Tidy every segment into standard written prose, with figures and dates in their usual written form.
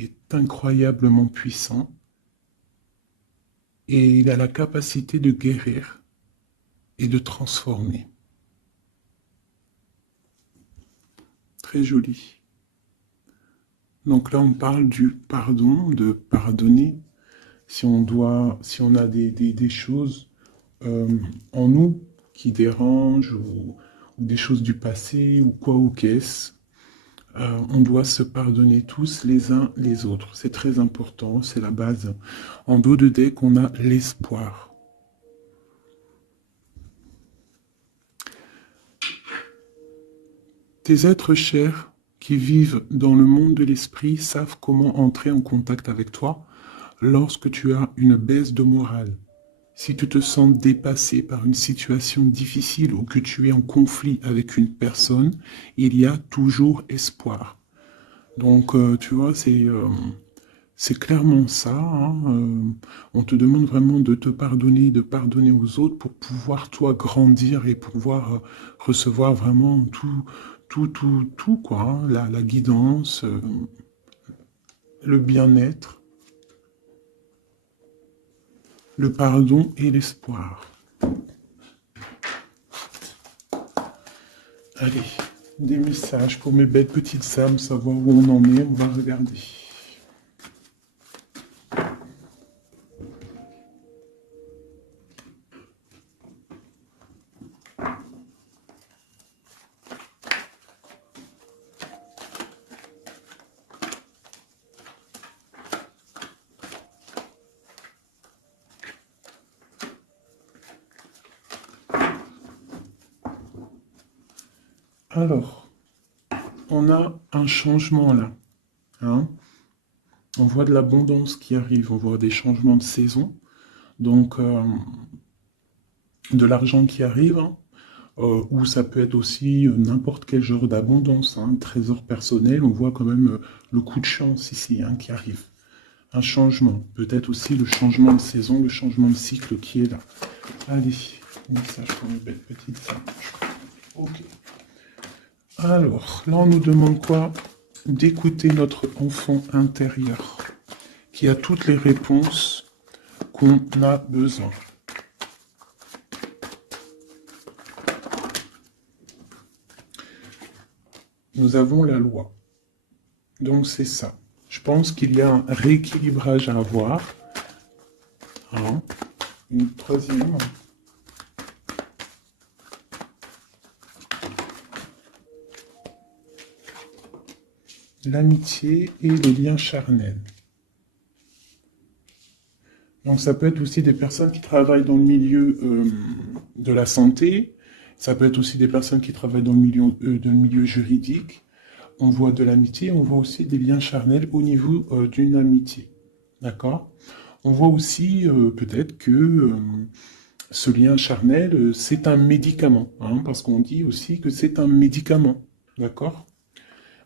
est incroyablement puissant et il a la capacité de guérir et de transformer. Très joli. Donc là, on parle du pardon, de pardonner. Si on a des choses euh, en nous qui dérangent ou des choses du passé ou quoi ou qu'est-ce, on doit se pardonner tous les uns les autres. C'est très important, c'est la base. En dos de deck, on a l'espoir. Tes êtres chers qui vivent dans le monde de l'esprit savent comment entrer en contact avec toi lorsque tu as une baisse de morale. Si tu te sens dépassé par une situation difficile ou que tu es en conflit avec une personne, il y a toujours espoir. Donc, tu vois, c'est clairement ça, hein. On te demande vraiment de te pardonner, de pardonner aux autres pour pouvoir, toi, grandir et pouvoir recevoir vraiment tout, quoi, hein. La guidance, le bien-être, le pardon et l'espoir. Allez, des messages pour mes belles petites âmes, savoir où on en est, on va regarder. Alors, on a un changement là, hein. On voit de l'abondance qui arrive, on voit des changements de saison, donc de l'argent qui arrive, hein, ou ça peut être aussi n'importe quel genre d'abondance, hein, trésor personnel, on voit quand même le coup de chance ici, hein, qui arrive. Un changement, peut-être aussi le changement de saison, le changement de cycle qui est là. Allez, message pour mes belles petites âmes. Ok. Alors, là on nous demande quoi? D'écouter notre enfant intérieur, qui a toutes les réponses qu'on a besoin. Nous avons la loi. Donc c'est ça. Je pense qu'il y a un rééquilibrage à avoir. Hein. Une troisième. L'amitié et les liens charnels. Donc ça peut être aussi des personnes qui travaillent dans le milieu de la santé. Ça peut être aussi des personnes qui travaillent dans le milieu juridique. On voit de l'amitié, on voit aussi des liens charnels au niveau d'une amitié. D'accord? On voit aussi peut-être que ce lien charnel, c'est un médicament, hein, parce qu'on dit aussi que c'est un médicament. D'accord?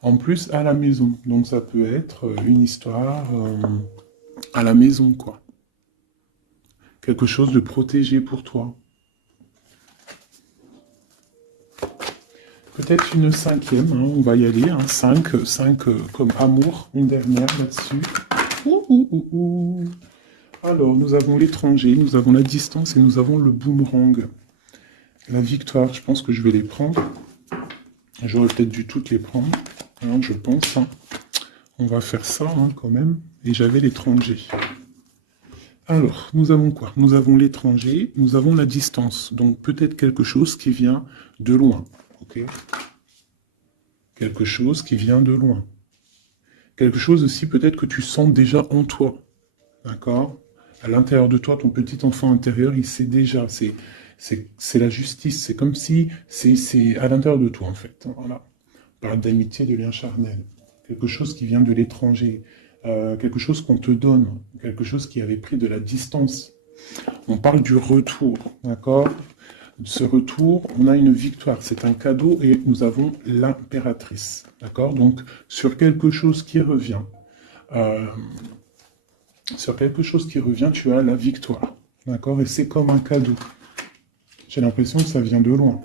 En plus, à la maison. Donc ça peut être une histoire à la maison, quoi. Quelque chose de protégé pour toi. Peut-être une cinquième, hein, on va y aller, hein, 5 comme amour, une dernière là-dessus. Ouh, ouh, ouh, ouh. Alors, nous avons l'étranger, nous avons la distance et nous avons le boomerang. La victoire, je pense que je vais les prendre. J'aurais peut-être dû toutes les prendre, hein, je pense. Hein. On va faire ça hein, quand même. Et j'avais l'étranger. Alors, nous avons quoi? Nous avons l'étranger, nous avons la distance. Donc peut-être quelque chose qui vient de loin. Ok? Quelque chose qui vient de loin. Quelque chose aussi peut-être que tu sens déjà en toi. D'accord? À l'intérieur de toi, ton petit enfant intérieur, il sait déjà. C'est la justice. C'est comme si c'est à l'intérieur de toi, en fait. Voilà. On parle d'amitié, de lien charnel. Quelque chose qui vient de l'étranger. Quelque chose qu'on te donne. Quelque chose qui avait pris de la distance. On parle du retour. D'accord? Ce retour, on a une victoire. C'est un cadeau et nous avons l'impératrice. D'accord? Donc, sur quelque chose qui revient. Euh, Sur quelque chose qui revient, tu as la victoire. D'accord? Et c'est comme un cadeau. J'ai l'impression que ça vient de loin.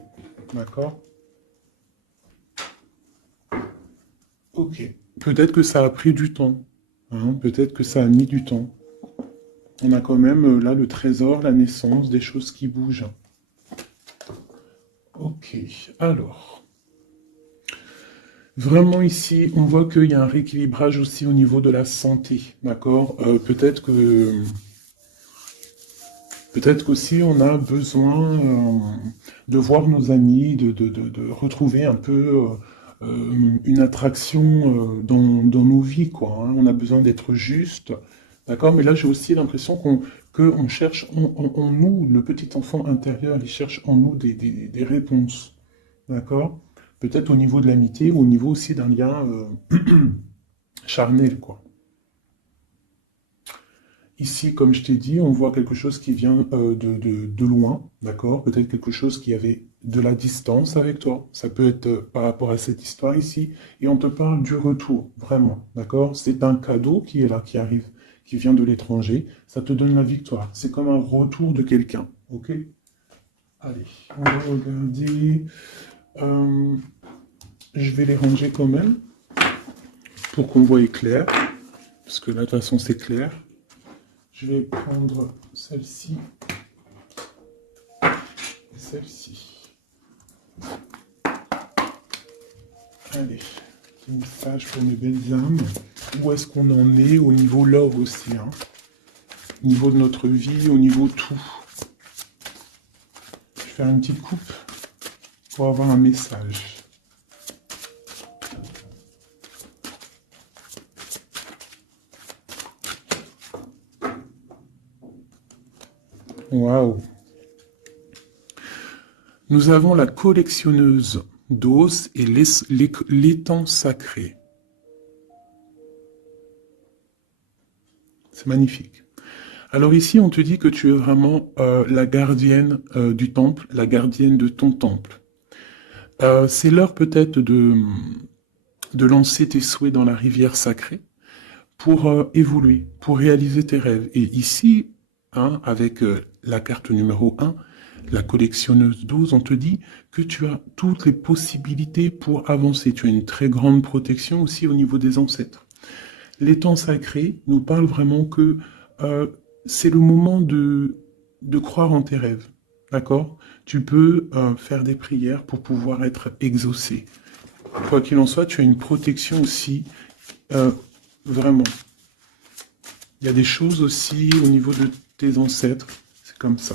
D'accord? Ok. Peut-être que ça a pris du temps. Hein. Peut-être que ça a mis du temps. On a quand même là le trésor, la naissance, des choses qui bougent. Ok, alors. Vraiment ici, on voit qu'il y a un rééquilibrage aussi au niveau de la santé, d'accord. Peut-être qu'aussi on a besoin de voir nos amis, de retrouver un peu une attraction dans nos vies, quoi. Hein. On a besoin d'être juste, d'accord. Mais là, j'ai aussi l'impression qu'on cherche en nous, le petit enfant intérieur, il cherche en nous des réponses, d'accord. Peut-être au niveau de l'amitié ou au niveau aussi d'un lien charnel, quoi. Ici, comme je t'ai dit, on voit quelque chose qui vient de loin, d'accord? Peut-être quelque chose qui avait de la distance avec toi. Ça peut être par rapport à cette histoire ici. Et on te parle du retour, vraiment, d'accord? C'est un cadeau qui est là, qui arrive, qui vient de l'étranger. Ça te donne la victoire. C'est comme un retour de quelqu'un, ok? Allez, on va regarder. Euh, je vais les ranger quand même pour qu'on voie clair. Parce que là, de toute façon, c'est clair. Je vais prendre celle-ci et celle-ci. Allez, petit message pour mes belles âmes. Où est-ce qu'on en est au niveau love aussi, hein? Au niveau de notre vie, au niveau tout. Je vais faire une petite coupe pour avoir un message. Waouh! Nous avons la collectionneuse d'os et l'étang sacré. C'est magnifique. Alors ici, on te dit que tu es vraiment la gardienne du temple, la gardienne de ton temple. C'est l'heure peut-être de lancer tes souhaits dans la rivière sacrée pour évoluer, pour réaliser tes rêves. Et ici, hein, avec la carte numéro 1, la collectionneuse d'os, on te dit que tu as toutes les possibilités pour avancer. Tu as une très grande protection aussi au niveau des ancêtres. L'étang sacré nous parle vraiment que euh, c'est le moment de croire en tes rêves. D'accord? Tu peux faire des prières pour pouvoir être exaucé. Quoi qu'il en soit, tu as une protection aussi, vraiment. Il y a des choses aussi au niveau de tes ancêtres. C'est comme ça.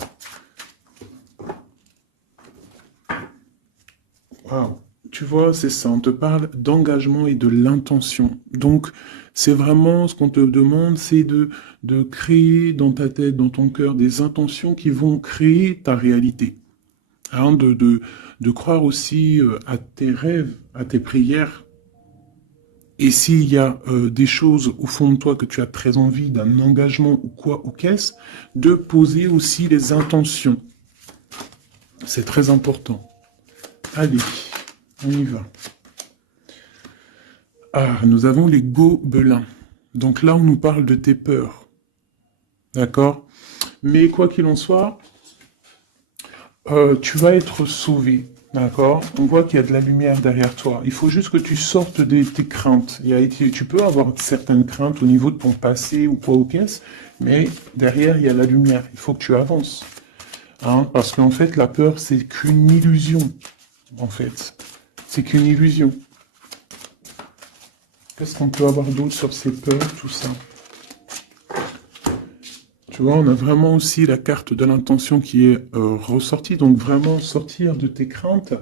Waouh. Tu vois, c'est ça. On te parle d'engagement et de l'intention. Donc, c'est vraiment ce qu'on te demande, c'est de créer dans ta tête, dans ton cœur, des intentions qui vont créer ta réalité. Hein, de croire aussi à tes rêves, à tes prières. Et s'il y a des choses au fond de toi que tu as très envie, d'un engagement ou quoi, ou qu'est-ce, de poser aussi les intentions. C'est très important. Allez, on y va. Ah, nous avons les gobelins. Donc là, on nous parle de tes peurs. D'accord? Mais quoi qu'il en soit, tu vas être sauvé. D'accord? On voit qu'il y a de la lumière derrière toi. Il faut juste que tu sortes de tes craintes. Tu peux avoir certaines craintes au niveau de ton passé ou quoi ou qu'est-ce, mais derrière, il y a la lumière. Il faut que tu avances. Hein? Parce qu'en fait, la peur, c'est qu'une illusion. En fait, c'est qu'une illusion. Qu'est-ce qu'on peut avoir d'autre sur ces peurs, tout ça? Tu vois, on a vraiment aussi la carte de l'intention qui est ressortie. Donc vraiment sortir de tes craintes,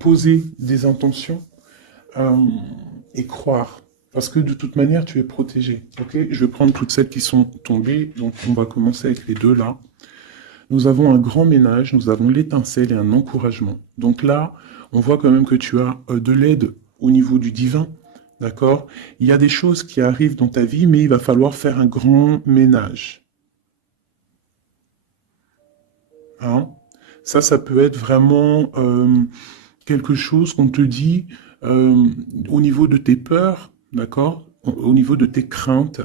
poser des intentions euh, et croire. Parce que de toute manière, tu es protégé. Ok? Je vais prendre toutes celles qui sont tombées. Donc on va commencer avec les deux là. Nous avons un grand ménage, nous avons l'étincelle et un encouragement. Donc là, on voit quand même que tu as de l'aide au niveau du divin. D'accord? Il y a des choses qui arrivent dans ta vie, mais il va falloir faire un grand ménage. Hein? Ça peut être vraiment quelque chose qu'on te dit au niveau de tes peurs, d'accord? Au niveau de tes craintes,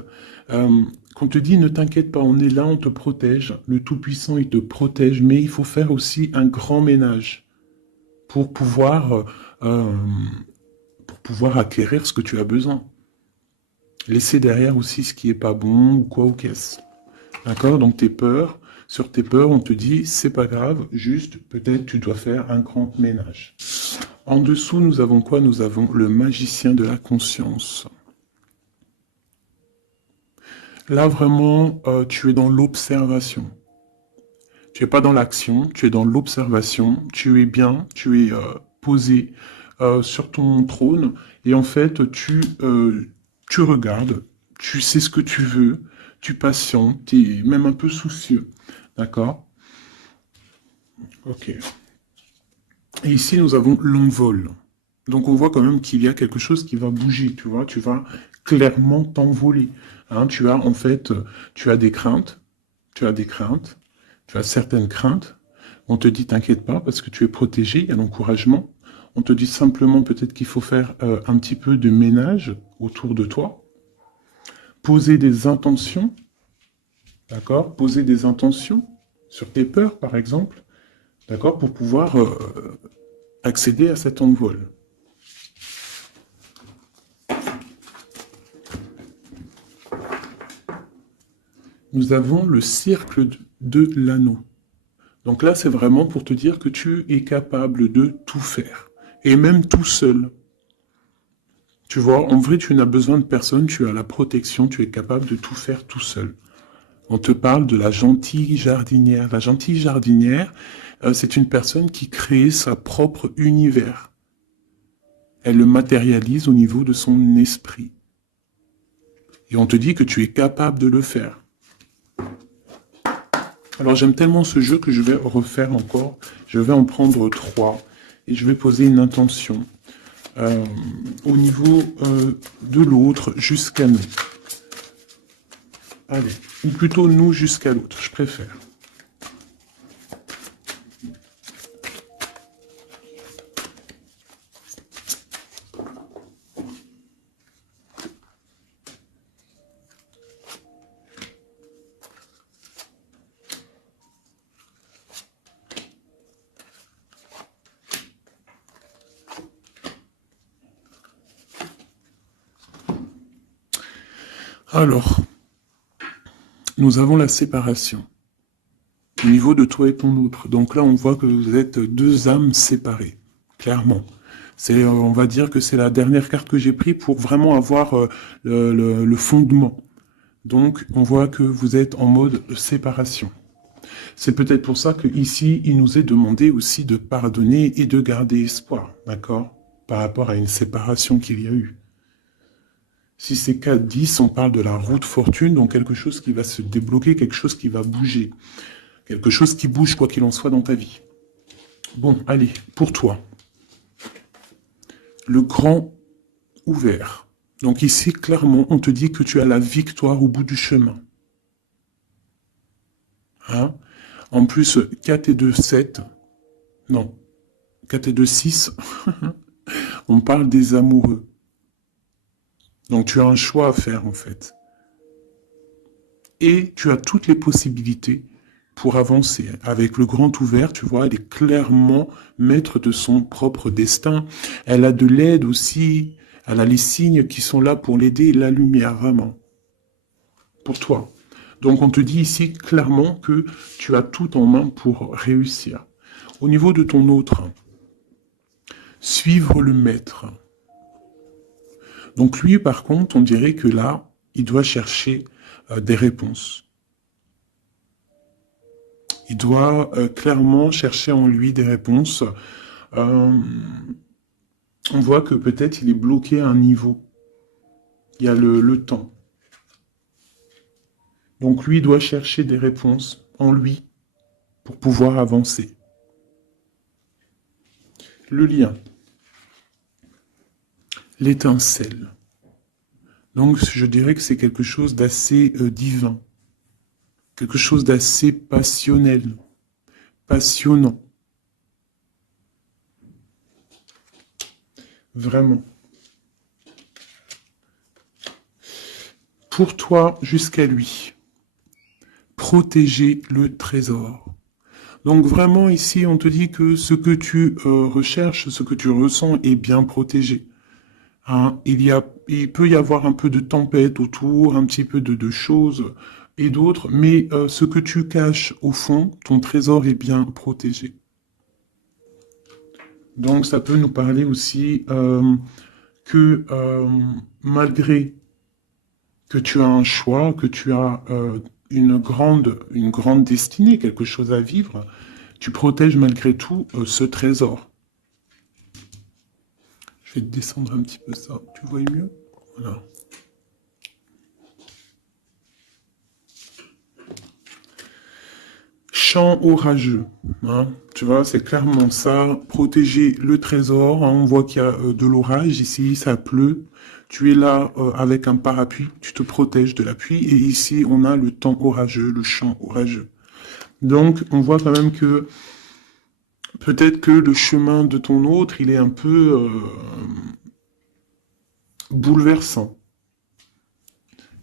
qu'on te dit ne t'inquiète pas, on est là, on te protège. Le Tout-Puissant, il te protège, mais il faut faire aussi un grand ménage pour euh, pour pouvoir acquérir ce que tu as besoin. Laisser derrière aussi ce qui est pas bon ou quoi ou qu'est-ce. D'accord? Donc tes peurs, sur tes peurs, on te dit, c'est pas grave, juste peut-être tu dois faire un grand ménage. En dessous, nous avons quoi? Nous avons le magicien de la conscience. Là, vraiment, tu es dans l'observation. Tu es pas dans l'action, tu es dans l'observation. Tu es bien, tu es posé sur ton trône. Et en fait, tu regardes, tu sais ce que tu veux, tu patientes, tu es même un peu soucieux. D'accord? Ok. Et ici, nous avons l'envol. Donc, on voit quand même qu'il y a quelque chose qui va bouger, tu vois. Tu vas clairement t'envoler. Hein, tu as, en fait, tu as des craintes. Tu as des craintes. Tu as certaines craintes. On te dit, t'inquiète pas, parce que tu es protégé, il y a l'encouragement. On te dit simplement peut-être qu'il faut faire un petit peu de ménage autour de toi. Poser des intentions, d'accord? Poser des intentions sur tes peurs, par exemple, d'accord? Pour pouvoir accéder à cet envol. Nous avons le cercle de l'anneau. Donc là, c'est vraiment pour te dire que tu es capable de tout faire. Et même tout seul. Tu vois, en vrai, tu n'as besoin de personne, tu as la protection, tu es capable de tout faire tout seul. On te parle de la gentille jardinière. La gentille jardinière, c'est une personne qui crée sa propre univers. Elle le matérialise au niveau de son esprit. Et on te dit que tu es capable de le faire. Alors j'aime tellement ce jeu que je vais refaire encore. Je vais en prendre 3 et je vais poser une intention au niveau de l'autre jusqu'à nous. Allez, ou plutôt nous jusqu'à l'autre, je préfère. Alors, nous avons la séparation au niveau de toi et ton autre. Donc là, on voit que vous êtes deux âmes séparées, clairement. C'est, on va dire que c'est la dernière carte que j'ai prise pour vraiment avoir le fondement. Donc, on voit que vous êtes en mode séparation. C'est peut-être pour ça qu'ici, il nous est demandé aussi de pardonner et de garder espoir, d'accord? Par rapport à une séparation qu'il y a eu. Si c'est 4-10, on parle de la route fortune, donc quelque chose qui va se débloquer, quelque chose qui va bouger. Quelque chose qui bouge, quoi qu'il en soit, dans ta vie. Bon, allez, pour toi. Le grand ouvert. Donc ici, clairement, on te dit que tu as la victoire au bout du chemin. Hein? En plus, 4 et 2, 7. Non, 4 et 2, 6. On parle des amoureux. Donc tu as un choix à faire, en fait. Et tu as toutes les possibilités pour avancer. Avec le grand ouvert, tu vois, elle est clairement maître de son propre destin. Elle a de l'aide aussi. Elle a les signes qui sont là pour l'aider et la lumière, vraiment. Pour toi. Donc on te dit ici clairement que tu as tout en main pour réussir. Au niveau de ton autre, suivre le maître. Donc lui, par contre, on dirait que là, il doit chercher des réponses. Il doit clairement chercher en lui des réponses. On voit que peut-être il est bloqué à un niveau. Il y a le temps. Donc lui doit chercher des réponses en lui pour pouvoir avancer. Le lien. L'étincelle. Donc je dirais que c'est quelque chose d'assez divin. Quelque chose d'assez passionnel. Passionnant. Vraiment. Pour toi jusqu'à lui. Protéger le trésor. Donc vraiment ici, on te dit que ce que tu recherches, ce que tu ressens est bien protégé. Hein. Il peut y avoir un peu de tempête autour, un petit peu de choses et d'autres, mais ce que tu caches au fond, ton trésor est bien protégé. Donc ça peut nous parler aussi que malgré que tu as un choix, que tu as une grande destinée, quelque chose à vivre, tu protèges malgré tout ce trésor. Je vais te descendre un petit peu ça. Tu vois mieux? Voilà. Champ orageux, hein. Tu vois, c'est clairement ça. Protéger le trésor, hein. On voit qu'il y a de l'orage ici, ça pleut. Tu es là avec un parapluie, tu te protèges de la pluie. Et ici, on a le temps orageux, le champ orageux. Donc, on voit quand même que peut-être que le chemin de ton autre, il est un peu bouleversant.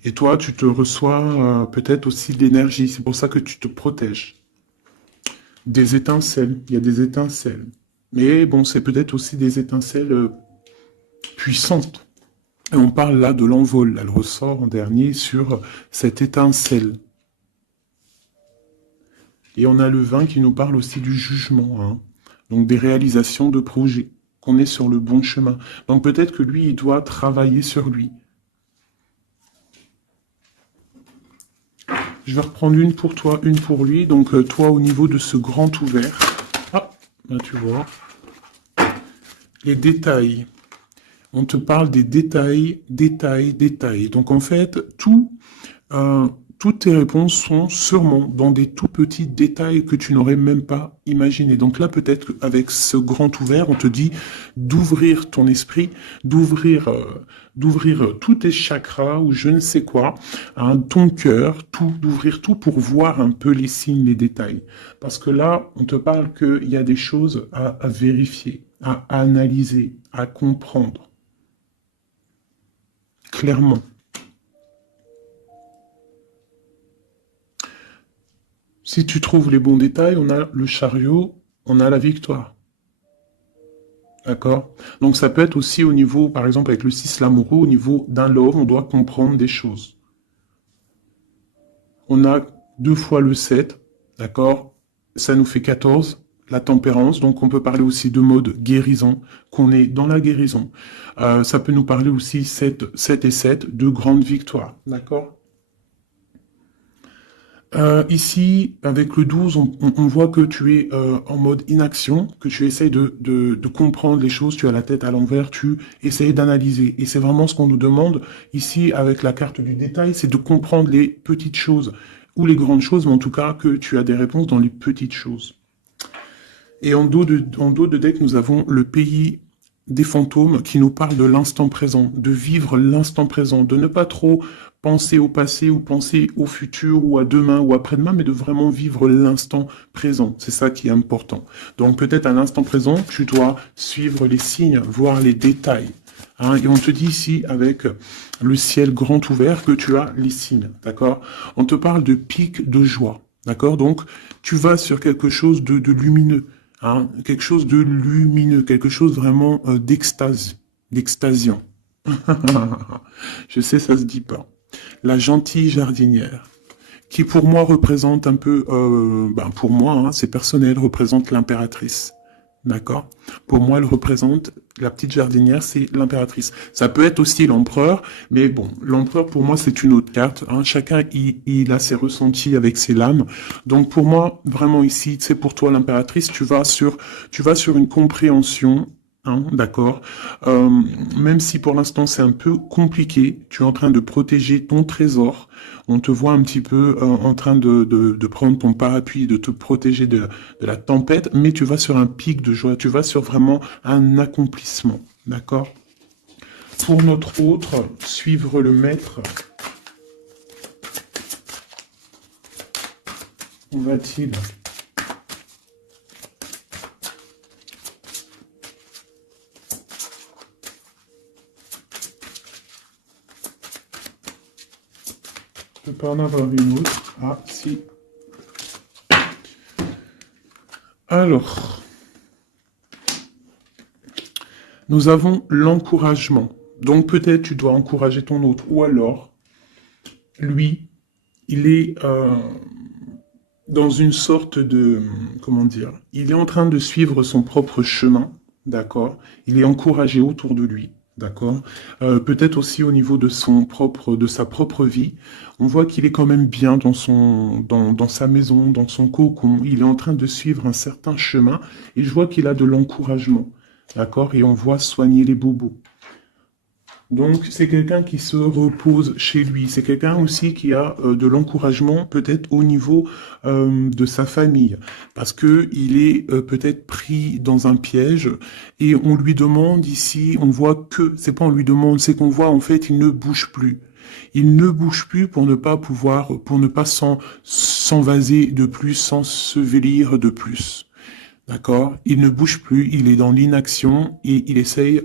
Et toi, tu te reçois peut-être aussi de l'énergie. C'est pour ça que tu te protèges. Des étincelles, il y a des étincelles. Mais bon, c'est peut-être aussi des étincelles puissantes. Et on parle là de l'envol. Elle ressort en dernier sur cette étincelle. Et on a le vin qui nous parle aussi du jugement, hein. Donc des réalisations de projets, qu'on est sur le bon chemin. Donc peut-être que lui, il doit travailler sur lui. Je vais reprendre une pour toi, une pour lui. Donc toi, au niveau de ce grand ouvert. Ah, là tu vois. Les détails. On te parle des détails, détails, détails. Donc en fait, euh, toutes tes réponses sont sûrement dans des tout petits détails que tu n'aurais même pas imaginé. Donc là, peut-être qu'avec ce grand ouvert, on te dit d'ouvrir ton esprit, d'ouvrir tous tes chakras ou je ne sais quoi, hein, ton cœur, tout, d'ouvrir tout pour voir un peu les signes, les détails. Parce que là, on te parle qu'il y a des choses à vérifier, à analyser, à comprendre. Clairement. Si tu trouves les bons détails, on a le chariot, on a la victoire. D'accord? Donc ça peut être aussi au niveau, par exemple avec le 6 l'amoureux, au niveau d'un love, on doit comprendre des choses. On a deux fois le 7, d'accord? Ça nous fait 14, la tempérance, donc on peut parler aussi de mode guérison, qu'on est dans la guérison. Ça peut nous parler aussi 7 et 7, de grandes victoires, d'accord? Ici, avec le 12, on voit que tu es en mode inaction, que tu essayes de comprendre les choses, tu as la tête à l'envers, tu essayes d'analyser. Et c'est vraiment ce qu'on nous demande ici avec la carte du détail, c'est de comprendre les petites choses ou les grandes choses, mais en tout cas que tu as des réponses dans les petites choses. Et en dos de deck, nous avons le pays des fantômes qui nous parle de l'instant présent, de vivre l'instant présent, de ne pas trop penser au passé ou penser au futur ou à demain ou après-demain, mais de vraiment vivre l'instant présent. C'est ça qui est important. Donc peut-être à l'instant présent, tu dois suivre les signes, voir les détails. Hein, et on te dit ici, avec le ciel grand ouvert, que tu as les signes, d'accord? On te parle de pic de joie, d'accord? Donc, tu vas sur quelque chose de lumineux, hein, quelque chose de lumineux, quelque chose vraiment d'extase, d'extasiant. Je sais, ça se dit pas. La gentille jardinière, qui pour moi représente un peu, pour moi, hein, c'est personnel, représente l'impératrice. D'accord? Pour moi, elle représente, la petite jardinière, c'est l'impératrice. Ça peut être aussi l'empereur, mais bon, l'empereur, pour moi, c'est une autre carte, hein. Chacun, il a ses ressentis avec ses lames. Donc, pour moi, vraiment ici, c'est pour toi l'impératrice, tu vas sur une compréhension, hein, d'accord? Même si pour l'instant, c'est un peu compliqué, tu es en train de protéger ton trésor. On te voit un petit peu en train de prendre ton parapluie, de te protéger de la tempête, mais tu vas sur un pic de joie, tu vas sur vraiment un accomplissement, d'accord? Pour notre autre, suivre le maître, où va-t-il? Je peux pas en avoir une autre. Ah, si. Alors, nous avons l'encouragement, Donc peut-être tu dois encourager ton autre. Ou alors, lui, il est dans une sorte de, comment dire, il est en train de suivre son propre chemin, d'accord? Il est encouragé autour de lui, d'accord? Peut-être aussi au niveau de de sa propre vie. On voit qu'il est quand même bien dans sa maison, dans son cocon. Il est en train de suivre un certain chemin et je vois qu'il a de l'encouragement, d'accord? Et on voit soigner les bobos. Donc, c'est quelqu'un qui se repose chez lui. C'est quelqu'un aussi qui a de l'encouragement, peut-être au niveau de sa famille, parce que il est peut-être pris dans un piège et on lui demande ici, on voit que, c'est pas on lui demande, c'est qu'on voit en fait, il ne bouge plus. Il ne bouge plus pour ne pas pouvoir, pour ne pas s'envaser de plus, s'ensevelir de plus. D'accord? Il ne bouge plus, il est dans l'inaction et il essaye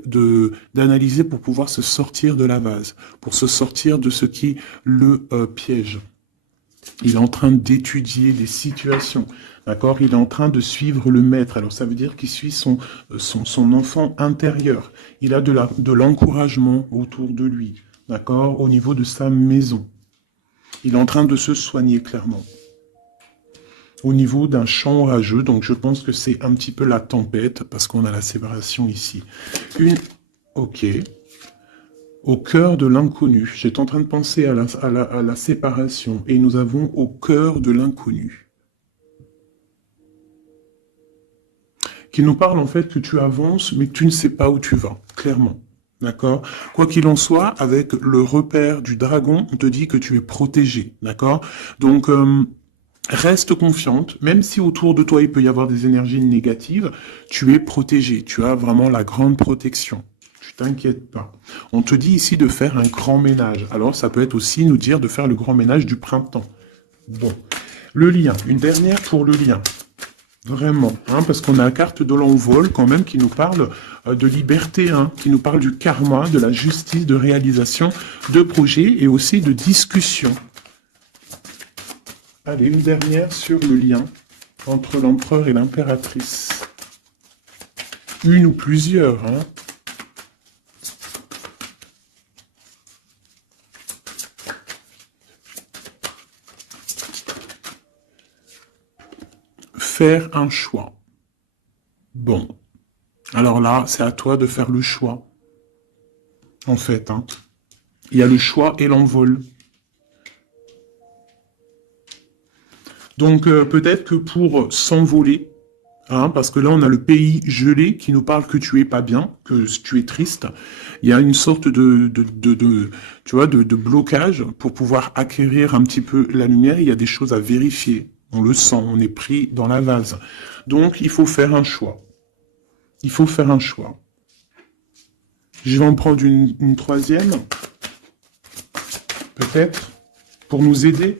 d'analyser pour pouvoir se sortir de la vase, pour se sortir de ce qui le piège. Il est en train d'étudier des situations, d'accord? Il est en train de suivre le maître. Alors ça veut dire qu'il suit son enfant intérieur. Il a de l'encouragement autour de lui, d'accord? Au niveau de sa maison. Il est en train de se soigner clairement au niveau d'un champ orageux, donc je pense que c'est un petit peu la tempête, parce qu'on a la séparation ici. Ok. Au cœur de l'inconnu. J'étais en train de penser à la séparation, et nous avons au cœur de l'inconnu. Qui nous parle en fait que tu avances, mais que tu ne sais pas où tu vas, clairement. D'accord? Quoi qu'il en soit, avec le repère du dragon, on te dit que tu es protégé. D'accord? Donc, reste confiante, même si autour de toi il peut y avoir des énergies négatives, tu es protégé, tu as vraiment la grande protection. Tu t'inquiètes pas. On te dit ici de faire un grand ménage. Alors ça peut être aussi nous dire de faire le grand ménage du printemps. Bon. Le lien, une dernière pour le lien. Vraiment, hein, parce qu'on a la carte de l'envol quand même qui nous parle de liberté, hein, qui nous parle du karma, de la justice, de réalisation, de projets et aussi de discussion. Allez, une dernière sur le lien entre l'empereur et l'impératrice. Une ou plusieurs, hein. Faire un choix. Bon. Alors là, c'est à toi de faire le choix. En fait, hein. Il y a le choix et l'envol. Donc peut-être que pour s'envoler, hein, parce que là on a le pays gelé qui nous parle que tu es pas bien, que tu es triste. Il y a une sorte tu vois, de blocage pour pouvoir acquérir un petit peu la lumière. Il y a des choses à vérifier. On le sent, on est pris dans la vase. Donc il faut faire un choix. Il faut faire un choix. Je vais en prendre une troisième, peut-être, pour nous aider.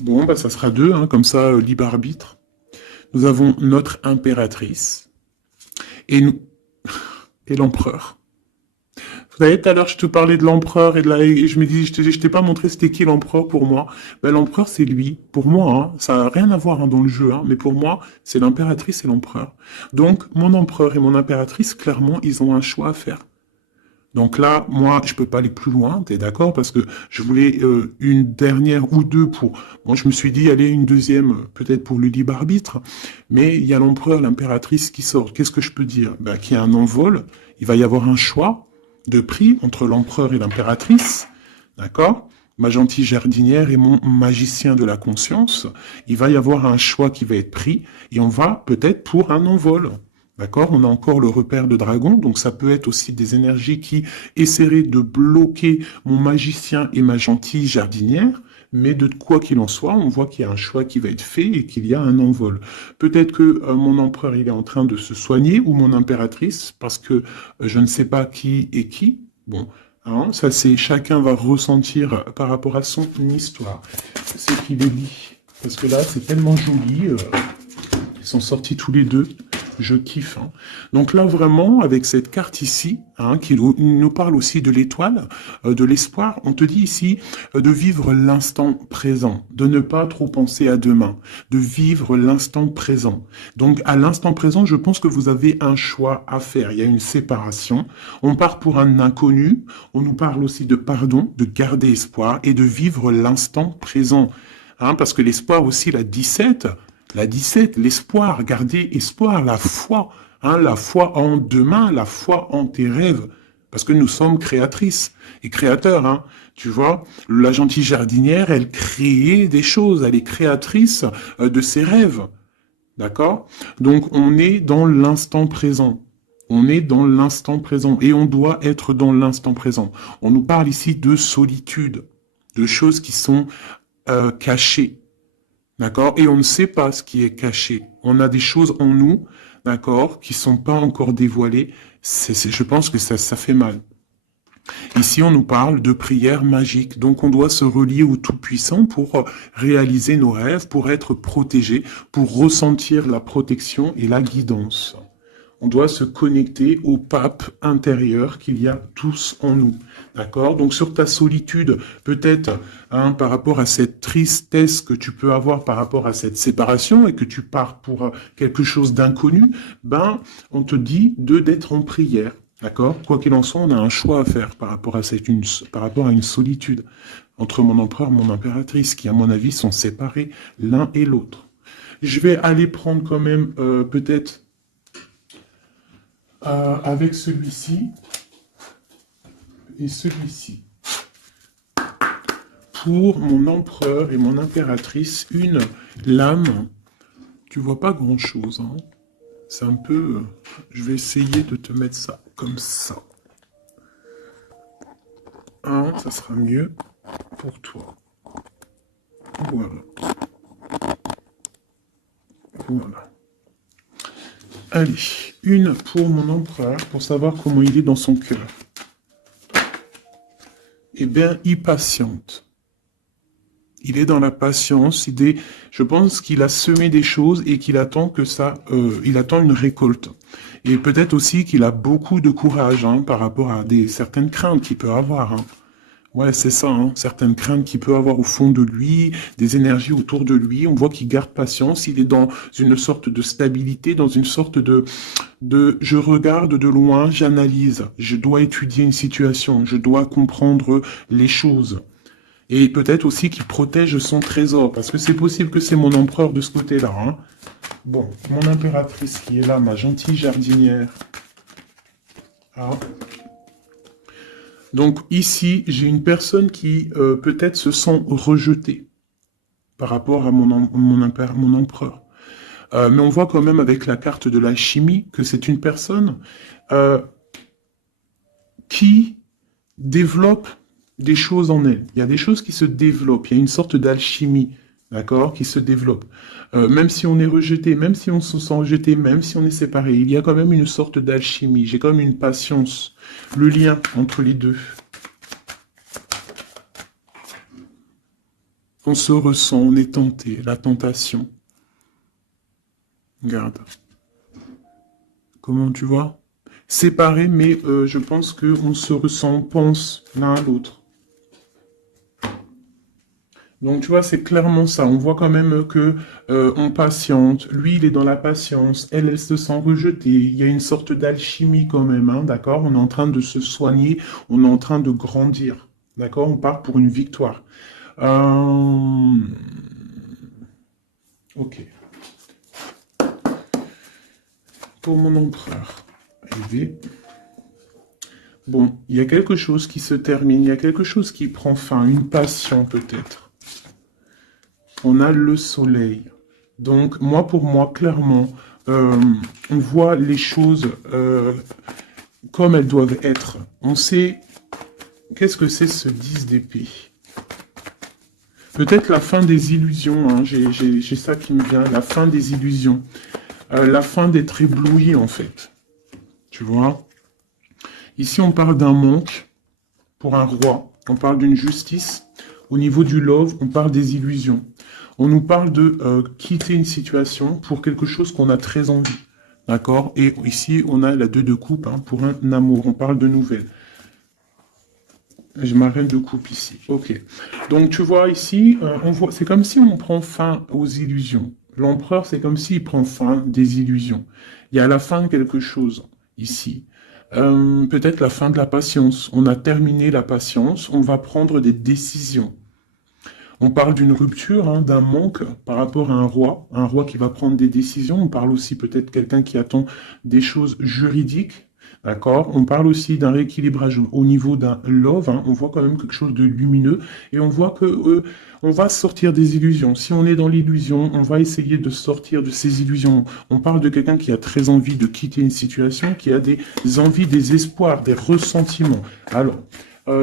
Bon, bah ça sera deux, hein, comme ça, libre arbitre. Nous avons notre impératrice et nous et l'empereur. Vous savez, tout à l'heure, je te parlais de l'empereur et je me dis, je t'ai pas montré c'était qui l'empereur pour moi. Ben, l'empereur, c'est lui. Pour moi, hein, ça n'a rien à voir hein, dans le jeu, hein, mais pour moi, c'est l'impératrice et l'empereur. Donc, mon empereur et mon impératrice, clairement, ils ont un choix à faire. Donc là, moi, je peux pas aller plus loin, t'es d'accord? Parce que je voulais une dernière ou deux pour... Bon, je me suis dit, allez, une deuxième, peut-être pour le libre arbitre. Mais il y a l'empereur, l'impératrice qui sort. Qu'est-ce que je peux dire? Ben, qu'il y a un envol, il va y avoir un choix de prix entre l'empereur et l'impératrice, d'accord? Ma gentille jardinière et mon magicien de la conscience. Il va y avoir un choix qui va être pris et on va peut-être pour un envol. D'accord? On a encore le repère de dragon, donc ça peut être aussi des énergies qui essaieraient de bloquer mon magicien et ma gentille jardinière, mais de quoi qu'il en soit, on voit qu'il y a un choix qui va être fait et qu'il y a un envol. Peut-être que mon empereur il est en train de se soigner, ou mon impératrice, parce que je ne sais pas qui est qui. Bon, hein, ça c'est chacun va ressentir par rapport à son histoire. C'est qu'il est dit. Parce que là, c'est tellement joli. Ils sont sortis tous les deux. Je kiffe. Hein. Donc là, vraiment, avec cette carte ici, hein, qui nous parle aussi de l'étoile, de l'espoir, on te dit ici de vivre l'instant présent, de ne pas trop penser à demain, de vivre l'instant présent. Donc à l'instant présent, je pense que vous avez un choix à faire. Il y a une séparation. On part pour un inconnu. On nous parle aussi de pardon, de garder espoir et de vivre l'instant présent. Hein, parce que l'espoir aussi, la 17, l'espoir, garder espoir, la foi, hein, la foi en demain, la foi en tes rêves, parce que nous sommes créatrices et créateurs, hein, tu vois. La gentille jardinière, elle crée des choses, elle est créatrice de ses rêves, d'accord? Donc on est dans l'instant présent. On est dans l'instant présent et on doit être dans l'instant présent. On nous parle ici de solitude, de choses qui sont cachées. D'accord? Et on ne sait pas ce qui est caché. On a des choses en nous, d'accord, qui sont pas encore dévoilées. Je pense que ça fait mal. Ici, on nous parle de prière magique. Donc, on doit se relier au Tout-Puissant pour réaliser nos rêves, pour être protégé, pour ressentir la protection et la guidance. On doit se connecter au pape intérieur qu'il y a tous en nous. D'accord? Donc sur ta solitude, peut-être hein, par rapport à cette tristesse que tu peux avoir par rapport à cette séparation et que tu pars pour quelque chose d'inconnu, ben on te dit d'être en prière. D'accord? Quoi qu'il en soit, on a un choix à faire par rapport à une solitude entre mon empereur et mon impératrice qui, à mon avis, sont séparés l'un et l'autre. Je vais aller prendre quand même peut-être avec celui-ci et celui-ci. Pour mon empereur et mon impératrice, une lame, tu vois pas grand-chose. Hein. C'est un peu... je vais essayer de te mettre ça comme ça. Hein, ça sera mieux pour toi. Voilà. Voilà. Allez, une pour mon empereur, pour savoir comment il est dans son cœur. Eh bien, il patiente. Il est dans la patience. Je pense qu'il a semé des choses et qu'il attend que ça, il attend une récolte. Et peut-être aussi qu'il a beaucoup de courage hein, par rapport à certaines craintes qu'il peut avoir. Hein. Ouais, c'est ça, hein, certaines craintes qu'il peut avoir au fond de lui, des énergies autour de lui. On voit qu'il garde patience. Il est dans une sorte de stabilité, dans une sorte de je regarde de loin, j'analyse. Je dois étudier une situation. Je dois comprendre les choses. Et peut-être aussi qu'il protège son trésor, parce que c'est possible que c'est mon empereur de ce côté-là. Hein. Bon, mon impératrice qui est là, ma gentille jardinière. Ah. Donc ici, j'ai une personne qui peut-être se sent rejetée par rapport à mon empereur. Mais on voit quand même avec la carte de l'alchimie que c'est une personne qui développe des choses en elle. Il y a des choses qui se développent. Il y a une sorte d'alchimie, d'accord, qui se développe. Même si on est rejeté, même si on se sent rejeté, même si on est séparé, il y a quand même une sorte d'alchimie. J'ai quand même une patience. Le lien entre les deux. On se ressent, on est tenté, la tentation. Regarde. Comment tu vois? Séparés, mais je pense qu'on se ressent, on pense l'un à l'autre. Donc tu vois, c'est clairement ça. On voit quand même que on patiente. Lui, il est dans la patience. Elle se sent rejetée. Il y a une sorte d'alchimie quand même, hein, d'accord? On est en train de se soigner. On est en train de grandir, d'accord? On part pour une victoire. Ok. Pour mon empereur. Élevé. Bon, il y a quelque chose qui se termine. Il y a quelque chose qui prend fin. Une passion peut-être. On a le soleil. Donc, pour moi, clairement, on voit les choses comme elles doivent être. On sait qu'est-ce que c'est ce 10 d'épée. Peut-être la fin des illusions. Hein. J'ai ça qui me vient. La fin des illusions. La fin d'être ébloui, en fait. Tu vois? Ici, on parle d'un manque pour un roi. On parle d'une justice. Au niveau du love, on parle des illusions. On nous parle de quitter une situation pour quelque chose qu'on a très envie. D'accord? Et ici, on a la 2 de coupe hein, pour un amour. On parle de nouvelles. Je m'arrête de coupe ici. Ok. Donc tu vois ici, on voit, c'est comme si on prend fin aux illusions. L'empereur, c'est comme s'il prend fin des illusions. Il y a la fin de quelque chose ici. Peut-être la fin de la patience. On a terminé la patience. On va prendre des décisions. On parle d'une rupture, hein, d'un manque par rapport à un roi qui va prendre des décisions. On parle aussi peut-être quelqu'un qui attend des choses juridiques, d'accord. On parle aussi d'un rééquilibrage au niveau d'un love. Hein. On voit quand même quelque chose de lumineux et on voit que on va sortir des illusions. Si on est dans l'illusion, on va essayer de sortir de ces illusions. On parle de quelqu'un qui a très envie de quitter une situation, qui a des envies, des espoirs, des ressentiments. Alors,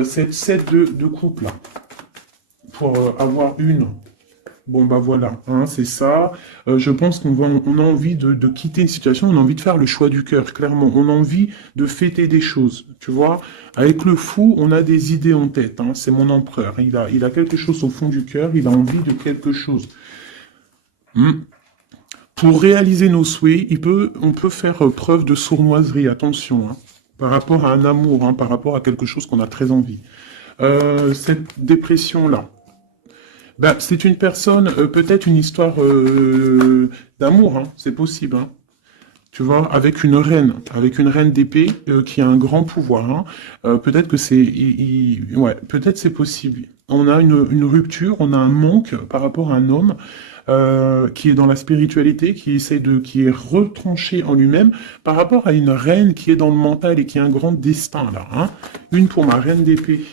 cette set de couple là pour avoir une. Bon, bah voilà, hein, c'est ça. Je pense on a envie de quitter une situation, on a envie de faire le choix du cœur, clairement. On a envie de fêter des choses, tu vois. Avec le fou, on a des idées en tête, hein, c'est mon empereur. Il a quelque chose au fond du cœur, il a envie de quelque chose. Hmm. Pour réaliser nos souhaits, on peut faire preuve de sournoiserie, attention, hein, par rapport à un amour, hein, par rapport à quelque chose qu'on a très envie. Cette dépression-là, ben, c'est une personne, peut-être une histoire d'amour, hein, c'est possible, hein. Tu vois, avec une reine d'épée qui a un grand pouvoir. Hein. Peut-être que ouais, peut-être c'est possible. On a une rupture, on a un manque par rapport à un homme qui est dans la spiritualité, qui est retranché en lui-même, par rapport à une reine qui est dans le mental et qui a un grand destin là. Hein. Une pour ma reine d'épée.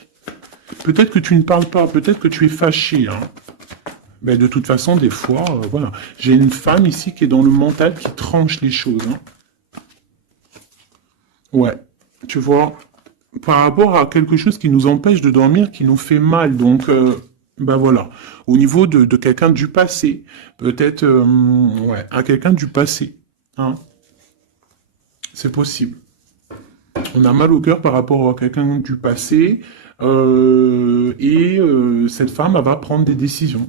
Peut-être que tu ne parles pas, peut-être que tu es fâché. Hein. Mais de toute façon, des fois, voilà. J'ai une femme ici qui est dans le mental, qui tranche les choses. Hein. Ouais. Tu vois, par rapport à quelque chose qui nous empêche de dormir, qui nous fait mal. Donc, ben voilà. Au niveau de quelqu'un du passé, peut-être, ouais, à quelqu'un du passé. Hein. C'est possible. On a mal au cœur par rapport à quelqu'un du passé. Cette femme, elle va prendre des décisions.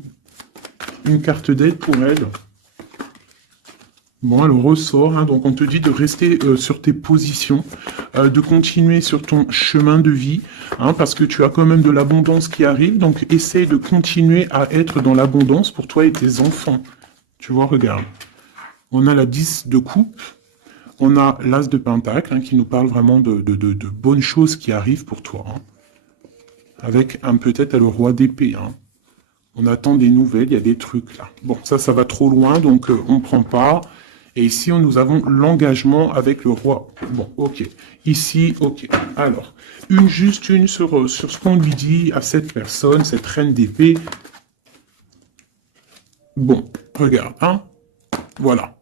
Une carte d'aide pour elle. Bon, elle ressort, hein, donc on te dit de rester sur tes positions, de continuer sur ton chemin de vie, hein, parce que tu as quand même de l'abondance qui arrive, donc essaye de continuer à être dans l'abondance pour toi et tes enfants. Tu vois, regarde. On a la 10 de coupe, on a l'as de pentacle, hein, qui nous parle vraiment de bonnes choses qui arrivent pour toi, hein, avec peut-être le roi d'épée. Hein. On attend des nouvelles, il y a des trucs là. Bon, ça va trop loin, donc on ne prend pas. Et ici, nous avons l'engagement avec le roi. Bon, ok. Ici, ok. Alors, juste une sur ce qu'on lui dit à cette personne, cette reine d'épée. Bon, regarde, hein. Voilà.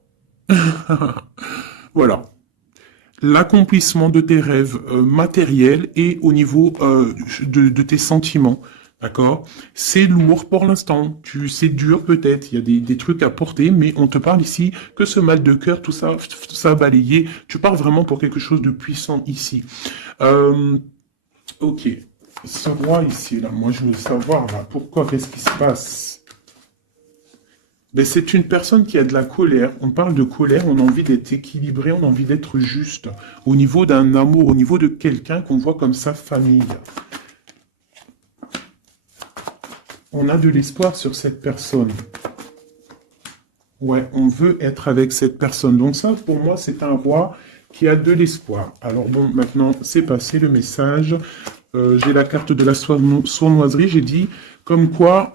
Voilà. L'accomplissement de tes rêves matériels et au niveau de tes sentiments. D'accord. C'est lourd pour l'instant. C'est dur peut-être. Il y a des trucs à porter, mais on te parle ici que ce mal de cœur, tout ça balayé. Tu parles vraiment pour quelque chose de puissant ici. Ok. Ce roi ici, là, moi je veux savoir, là, pourquoi, qu'est-ce qui se passe? Ben, c'est une personne qui a de la colère. On parle de colère, on a envie d'être équilibré, on a envie d'être juste. Au niveau d'un amour, au niveau de quelqu'un qu'on voit comme sa famille. On a de l'espoir sur cette personne. Ouais, on veut être avec cette personne. Donc ça, pour moi, c'est un roi qui a de l'espoir. Alors bon, maintenant, c'est passé le message. J'ai la carte de la sournoiserie. J'ai dit comme quoi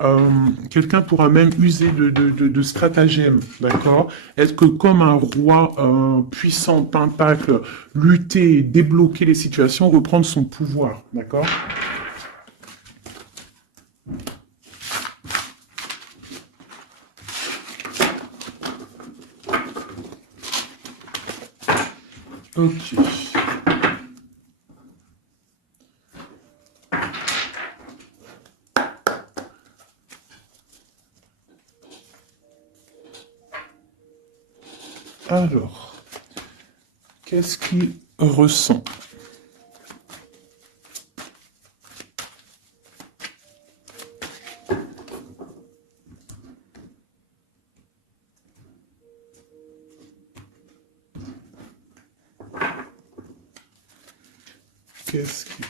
quelqu'un pourra même user de stratagèmes, d'accord? Être que comme un roi puissant, pentacle, lutter, débloquer les situations, reprendre son pouvoir, d'accord? Ok. Alors, qu'est-ce qu'il ressent? Qu'est-ce qu'il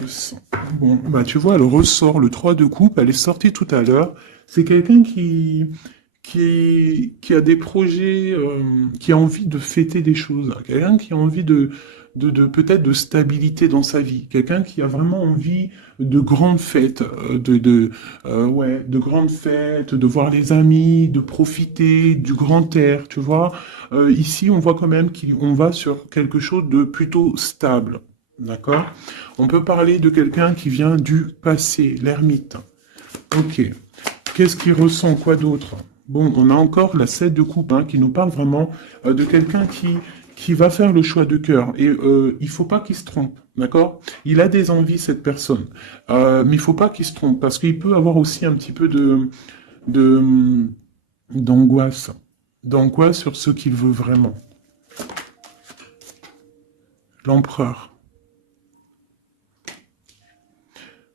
ressent? Bon, bah tu vois, elle ressort le 3 de coupe, elle est sortie tout à l'heure. C'est quelqu'un qui a des projets, qui a envie de fêter des choses, quelqu'un qui a envie de peut-être de stabilité dans sa vie, quelqu'un qui a vraiment envie de grandes fêtes, ouais, de grandes fêtes, de voir les amis, de profiter du grand air, tu vois. Ici, on voit quand même qu'on va sur quelque chose de plutôt stable, d'accord? On peut parler de quelqu'un qui vient du passé, l'ermite. Ok. Qu'est-ce qu'il ressent? Quoi d'autre? Bon, on a encore la 7 de coupe hein, qui nous parle vraiment de quelqu'un qui va faire le choix de cœur. Et il faut pas qu'il se trompe, d'accord? Il a des envies, cette personne. Mais il faut pas qu'il se trompe, parce qu'il peut avoir aussi un petit peu de, d'angoisse. D'angoisse sur ce qu'il veut vraiment. L'empereur.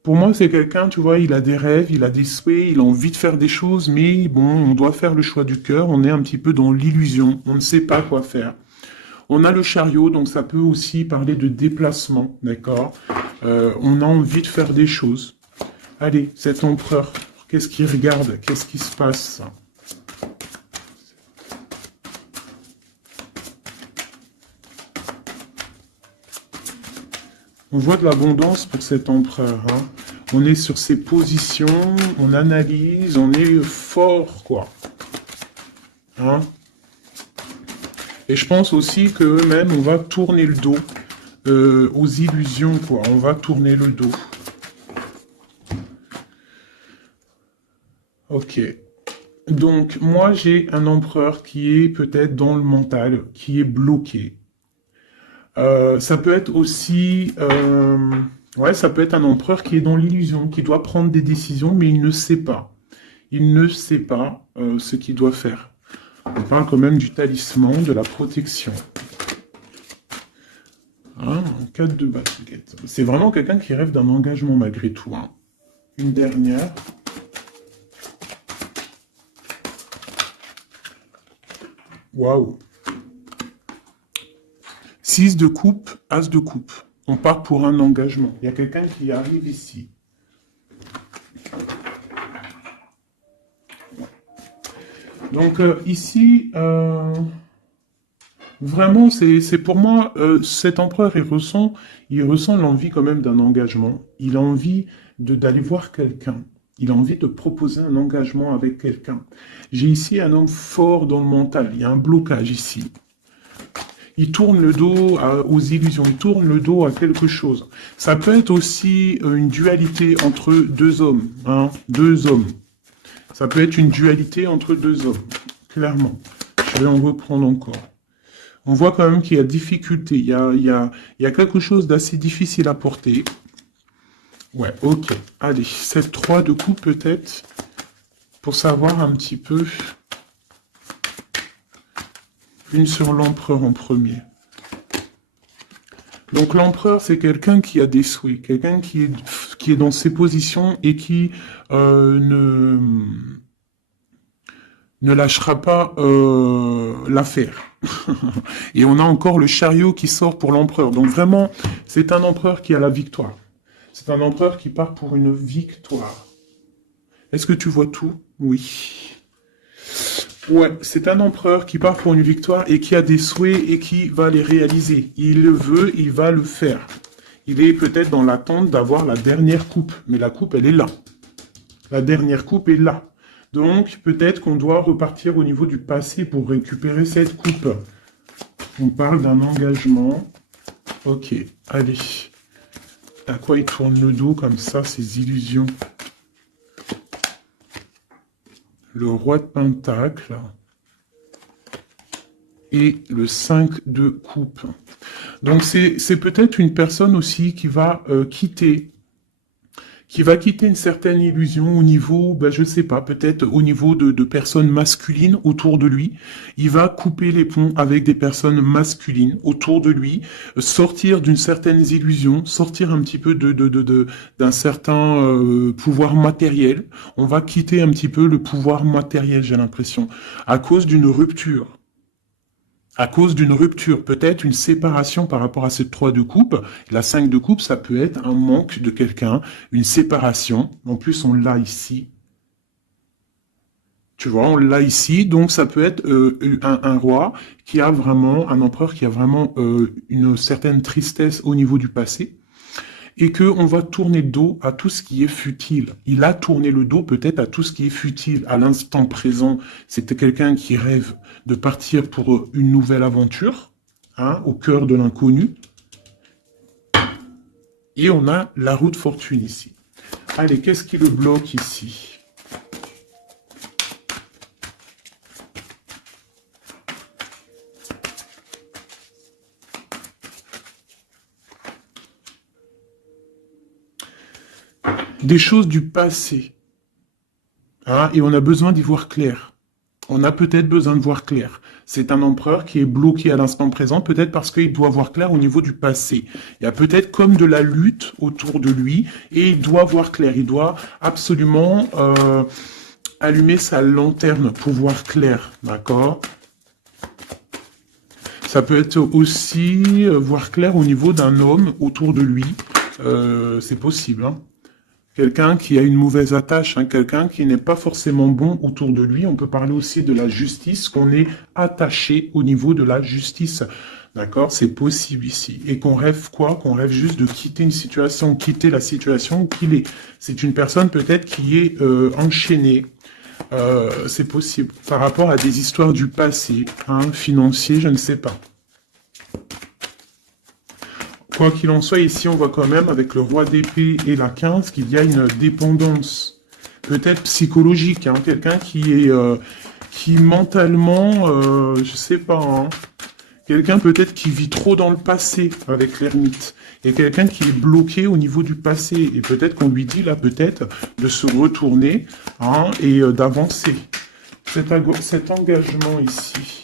Pour moi, c'est quelqu'un, tu vois, il a des rêves, il a des souhaits, il a envie de faire des choses, mais bon, on doit faire le choix du cœur, on est un petit peu dans l'illusion, on ne sait pas quoi faire. On a le chariot, donc ça peut aussi parler de déplacement, d'accord? On a envie de faire des choses. Allez, cet empereur, qu'est-ce qu'il regarde? Qu'est-ce qui se passe? On voit de l'abondance pour cet empereur. Hein. On est sur ses positions, on analyse, on est fort, quoi. Hein? Et je pense aussi qu'eux-mêmes, on va tourner le dos aux illusions, quoi. On va tourner le dos. Ok. Donc, moi, j'ai un empereur qui est peut-être dans le mental, qui est bloqué. Ça peut être aussi... ouais, ça peut être un empereur qui est dans l'illusion, qui doit prendre des décisions, mais il ne sait pas. Il ne sait pas ce qu'il doit faire. On parle quand même du talisman, de la protection. Hein, 4 de baguette. C'est vraiment quelqu'un qui rêve d'un engagement malgré tout. Hein. Une dernière. Waouh. 6 de coupe, as de coupe. On part pour un engagement. Il y a quelqu'un qui arrive ici. Donc ici, vraiment, c'est pour moi, cet empereur, il ressent l'envie quand même d'un engagement. Il a envie d'aller voir quelqu'un. Il a envie de proposer un engagement avec quelqu'un. J'ai ici un homme fort dans le mental. Il y a un blocage ici. Il tourne le dos aux illusions, il tourne le dos à quelque chose. Ça peut être aussi une dualité entre deux hommes. Hein, deux hommes. Ça peut être une dualité entre deux hommes, clairement. Je vais en reprendre encore. On voit quand même qu'il y a difficulté, il y a quelque chose d'assez difficile à porter. Ouais, ok. Allez, cette 3 de coupe peut-être, pour savoir un petit peu. Une sur l'empereur en premier. Donc l'empereur, c'est quelqu'un qui a des souhaits, quelqu'un qui est dans ses positions et qui ne lâchera pas l'affaire. Et on a encore le chariot qui sort pour l'empereur. Donc vraiment, c'est un empereur qui a la victoire. C'est un empereur qui part pour une victoire. Est-ce que tu vois tout? Oui. Ouais, c'est un empereur qui part pour une victoire et qui a des souhaits et qui va les réaliser. Il le veut, il va le faire. Il est peut-être dans l'attente d'avoir la dernière coupe, mais la coupe, elle est là. La dernière coupe est là. Donc, peut-être qu'on doit repartir au niveau du passé pour récupérer cette coupe. On parle d'un engagement. Ok, allez. À quoi il tourne le dos comme ça, ces illusions? Le roi de pentacle et le 5 de coupe. Donc c'est peut-être une personne aussi qui va quitter une certaine illusion au niveau, ben, je sais pas, peut-être au niveau de personnes masculines autour de lui. Il va couper les ponts avec des personnes masculines autour de lui, sortir d'une certaine illusion, sortir un petit peu d'un certain pouvoir matériel. On va quitter un petit peu le pouvoir matériel, j'ai l'impression, à cause d'une rupture. À cause d'une rupture, peut-être une séparation par rapport à cette 3 de coupe. La 5 de coupe, ça peut être un manque de quelqu'un, une séparation. En plus, on l'a ici. Tu vois, on l'a ici. Donc, ça peut être un roi qui a vraiment, un empereur qui a vraiment une certaine tristesse au niveau du passé. Et que on va tourner le dos à tout ce qui est futile. Il a tourné le dos peut-être à tout ce qui est futile. À l'instant présent, c'était quelqu'un qui rêve de partir pour une nouvelle aventure, hein, au cœur de l'inconnu. Et on a la roue de fortune ici. Allez, qu'est-ce qui le bloque ici? Des choses du passé. Hein, et on a besoin d'y voir clair. On a peut-être besoin de voir clair. C'est un empereur qui est bloqué à l'instant présent, peut-être parce qu'il doit voir clair au niveau du passé. Il y a peut-être comme de la lutte autour de lui, et il doit voir clair. Il doit absolument allumer sa lanterne pour voir clair, d'accord? Ça peut être aussi voir clair au niveau d'un homme autour de lui. C'est possible, hein. Quelqu'un qui a une mauvaise attache, hein, quelqu'un qui n'est pas forcément bon autour de lui. On peut parler aussi de la justice, qu'on est attaché au niveau de la justice. D'accord? C'est possible ici. Et qu'on rêve quoi? Qu'on rêve juste de quitter une situation, quitter la situation qu'il est. C'est une personne peut-être qui est enchaînée. C'est possible. Par rapport à des histoires du passé, hein, financier, je ne sais pas. Quoi qu'il en soit, ici, on voit quand même, avec le roi d'épée et la 15, qu'il y a une dépendance, peut-être psychologique, hein, quelqu'un qui mentalement, je sais pas, hein, quelqu'un peut-être qui vit trop dans le passé avec l'ermite, et quelqu'un qui est bloqué au niveau du passé, et peut-être qu'on lui dit là, peut-être, de se retourner, hein, et d'avancer. Cet engagement ici.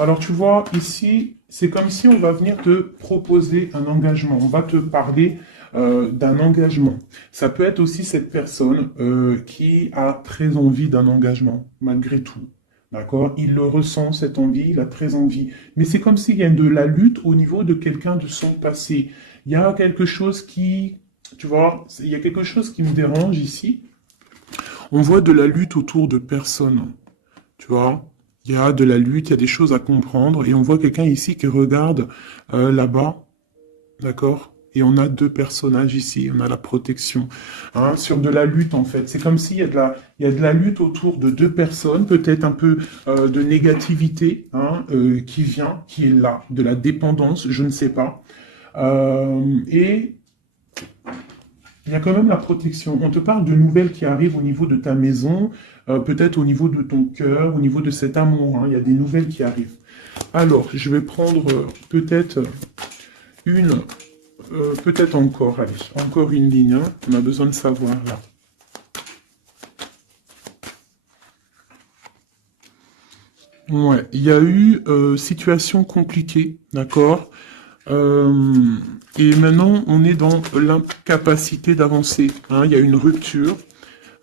Alors tu vois, ici, c'est comme si on va venir te proposer un engagement. On va te parler d'un engagement. Ça peut être aussi cette personne qui a très envie d'un engagement, malgré tout. D'accord? Il le ressent, cette envie, il a très envie. Mais c'est comme s'il y a de la lutte au niveau de quelqu'un de son passé. Il y a quelque chose qui, tu vois, il y a quelque chose qui me dérange ici. On voit de la lutte autour de personnes. Tu vois, il y a de la lutte, il y a des choses à comprendre, et on voit quelqu'un ici qui regarde là-bas, d'accord? Et on a deux personnages ici, on a la protection, hein, sur de la lutte en fait. C'est comme s'il y a il y a de la lutte autour de deux personnes, peut-être un peu de négativité, hein, qui vient, qui est là, de la dépendance, je ne sais pas. Et il y a quand même la protection. On te parle de nouvelles qui arrivent au niveau de ta maison, peut-être au niveau de ton cœur, au niveau de cet amour, hein. Il y a des nouvelles qui arrivent. Alors, je vais prendre peut-être une, peut-être encore, allez, encore une ligne, hein. On a besoin de savoir là. Ouais, il y a eu situation compliquée, d'accord? Euh, et maintenant, on est dans l'incapacité d'avancer, hein. Il y a une rupture.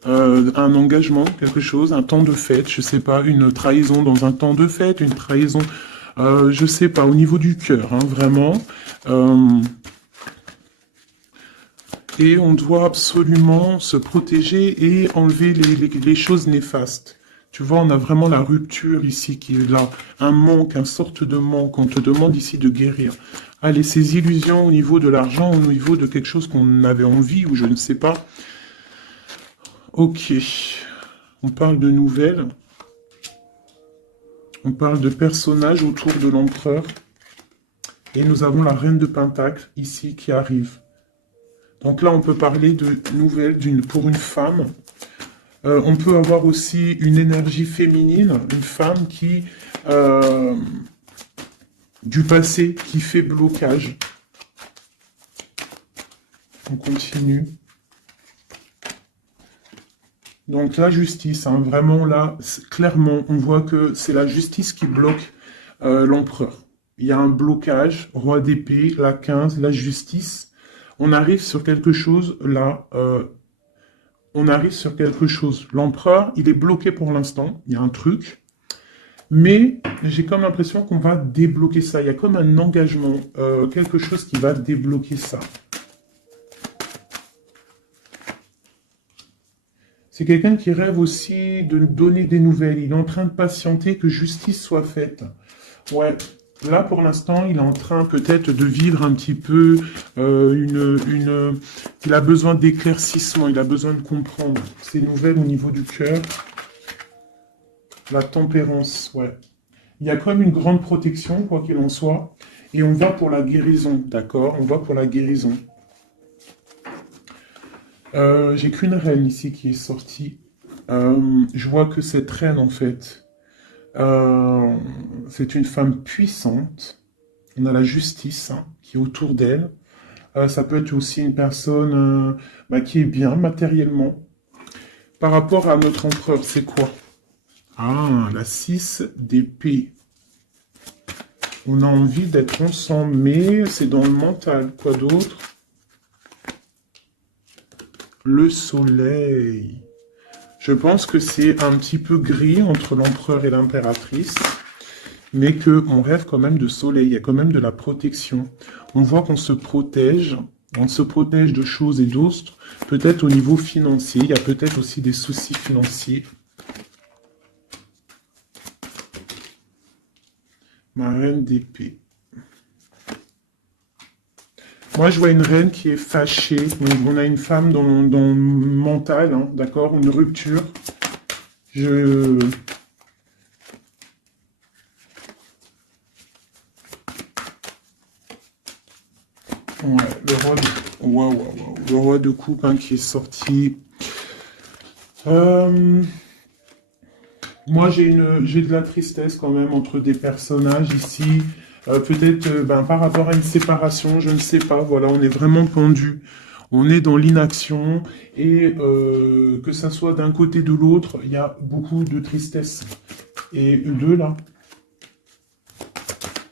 Un engagement, quelque chose, un temps de fête, je sais pas, une trahison dans un temps de fête, une trahison, je sais pas, au niveau du cœur, hein, vraiment. Euh, et on doit absolument se protéger et enlever les choses néfastes. Tu vois, on a vraiment la rupture ici qui est là, un manque, une sorte de manque. On te demande ici de guérir. Allez, ces illusions au niveau de l'argent, au niveau de quelque chose qu'on avait envie ou je ne sais pas. Ok. On parle de nouvelles. On parle de personnages autour de l'empereur. Et nous avons la reine de Pentacle ici qui arrive. Donc là, on peut parler de nouvelles pour une femme. On peut avoir aussi une énergie féminine, une femme qui du passé qui fait blocage. On continue. Donc la justice, hein, vraiment là, clairement, on voit que c'est la justice qui bloque l'empereur. Il y a un blocage, roi d'épée, la 15, la justice. On arrive sur quelque chose là, on arrive sur quelque chose. L'empereur, il est bloqué pour l'instant, il y a un truc. Mais j'ai comme l'impression qu'on va débloquer ça. Il y a comme un engagement, quelque chose qui va débloquer ça. C'est quelqu'un qui rêve aussi de donner des nouvelles. Il est en train de patienter que justice soit faite. Ouais, là pour l'instant, il est en train peut-être de vivre un petit peu Il a besoin d'éclaircissement, il a besoin de comprendre ces nouvelles au niveau du cœur. La tempérance, ouais. Il y a quand même une grande protection, quoi qu'il en soit. Et on va pour la guérison, d'accord? On va pour la guérison. J'ai qu'une reine ici qui est sortie. Je vois que cette reine, en fait, c'est une femme puissante. On a la justice hein, qui est autour d'elle. Ça peut être aussi une personne qui est bien matériellement. Par rapport à notre empereur, c'est quoi? Ah, la 6 d'épée. On a envie d'être ensemble, mais c'est dans le mental. Quoi d'autre? Le soleil. Je pense que c'est un petit peu gris entre l'empereur et l'impératrice, mais qu'on rêve quand même de soleil, il y a quand même de la protection. On voit qu'on se protège de choses et d'autres, peut-être au niveau financier, il y a peut-être aussi des soucis financiers. Ma reine d'épée. Moi, je vois une reine qui est fâchée. Donc, on a une femme dans le mental, hein, d'accord? Une rupture. Ouais, le roi de coupe hein, qui est sorti. Moi, j'ai de la tristesse quand même entre des personnages ici. Peut-être par rapport à une séparation, je ne sais pas. Voilà, on est vraiment pendu. On est dans l'inaction et que ça soit d'un côté ou de l'autre, il y a beaucoup de tristesse. Et deux là.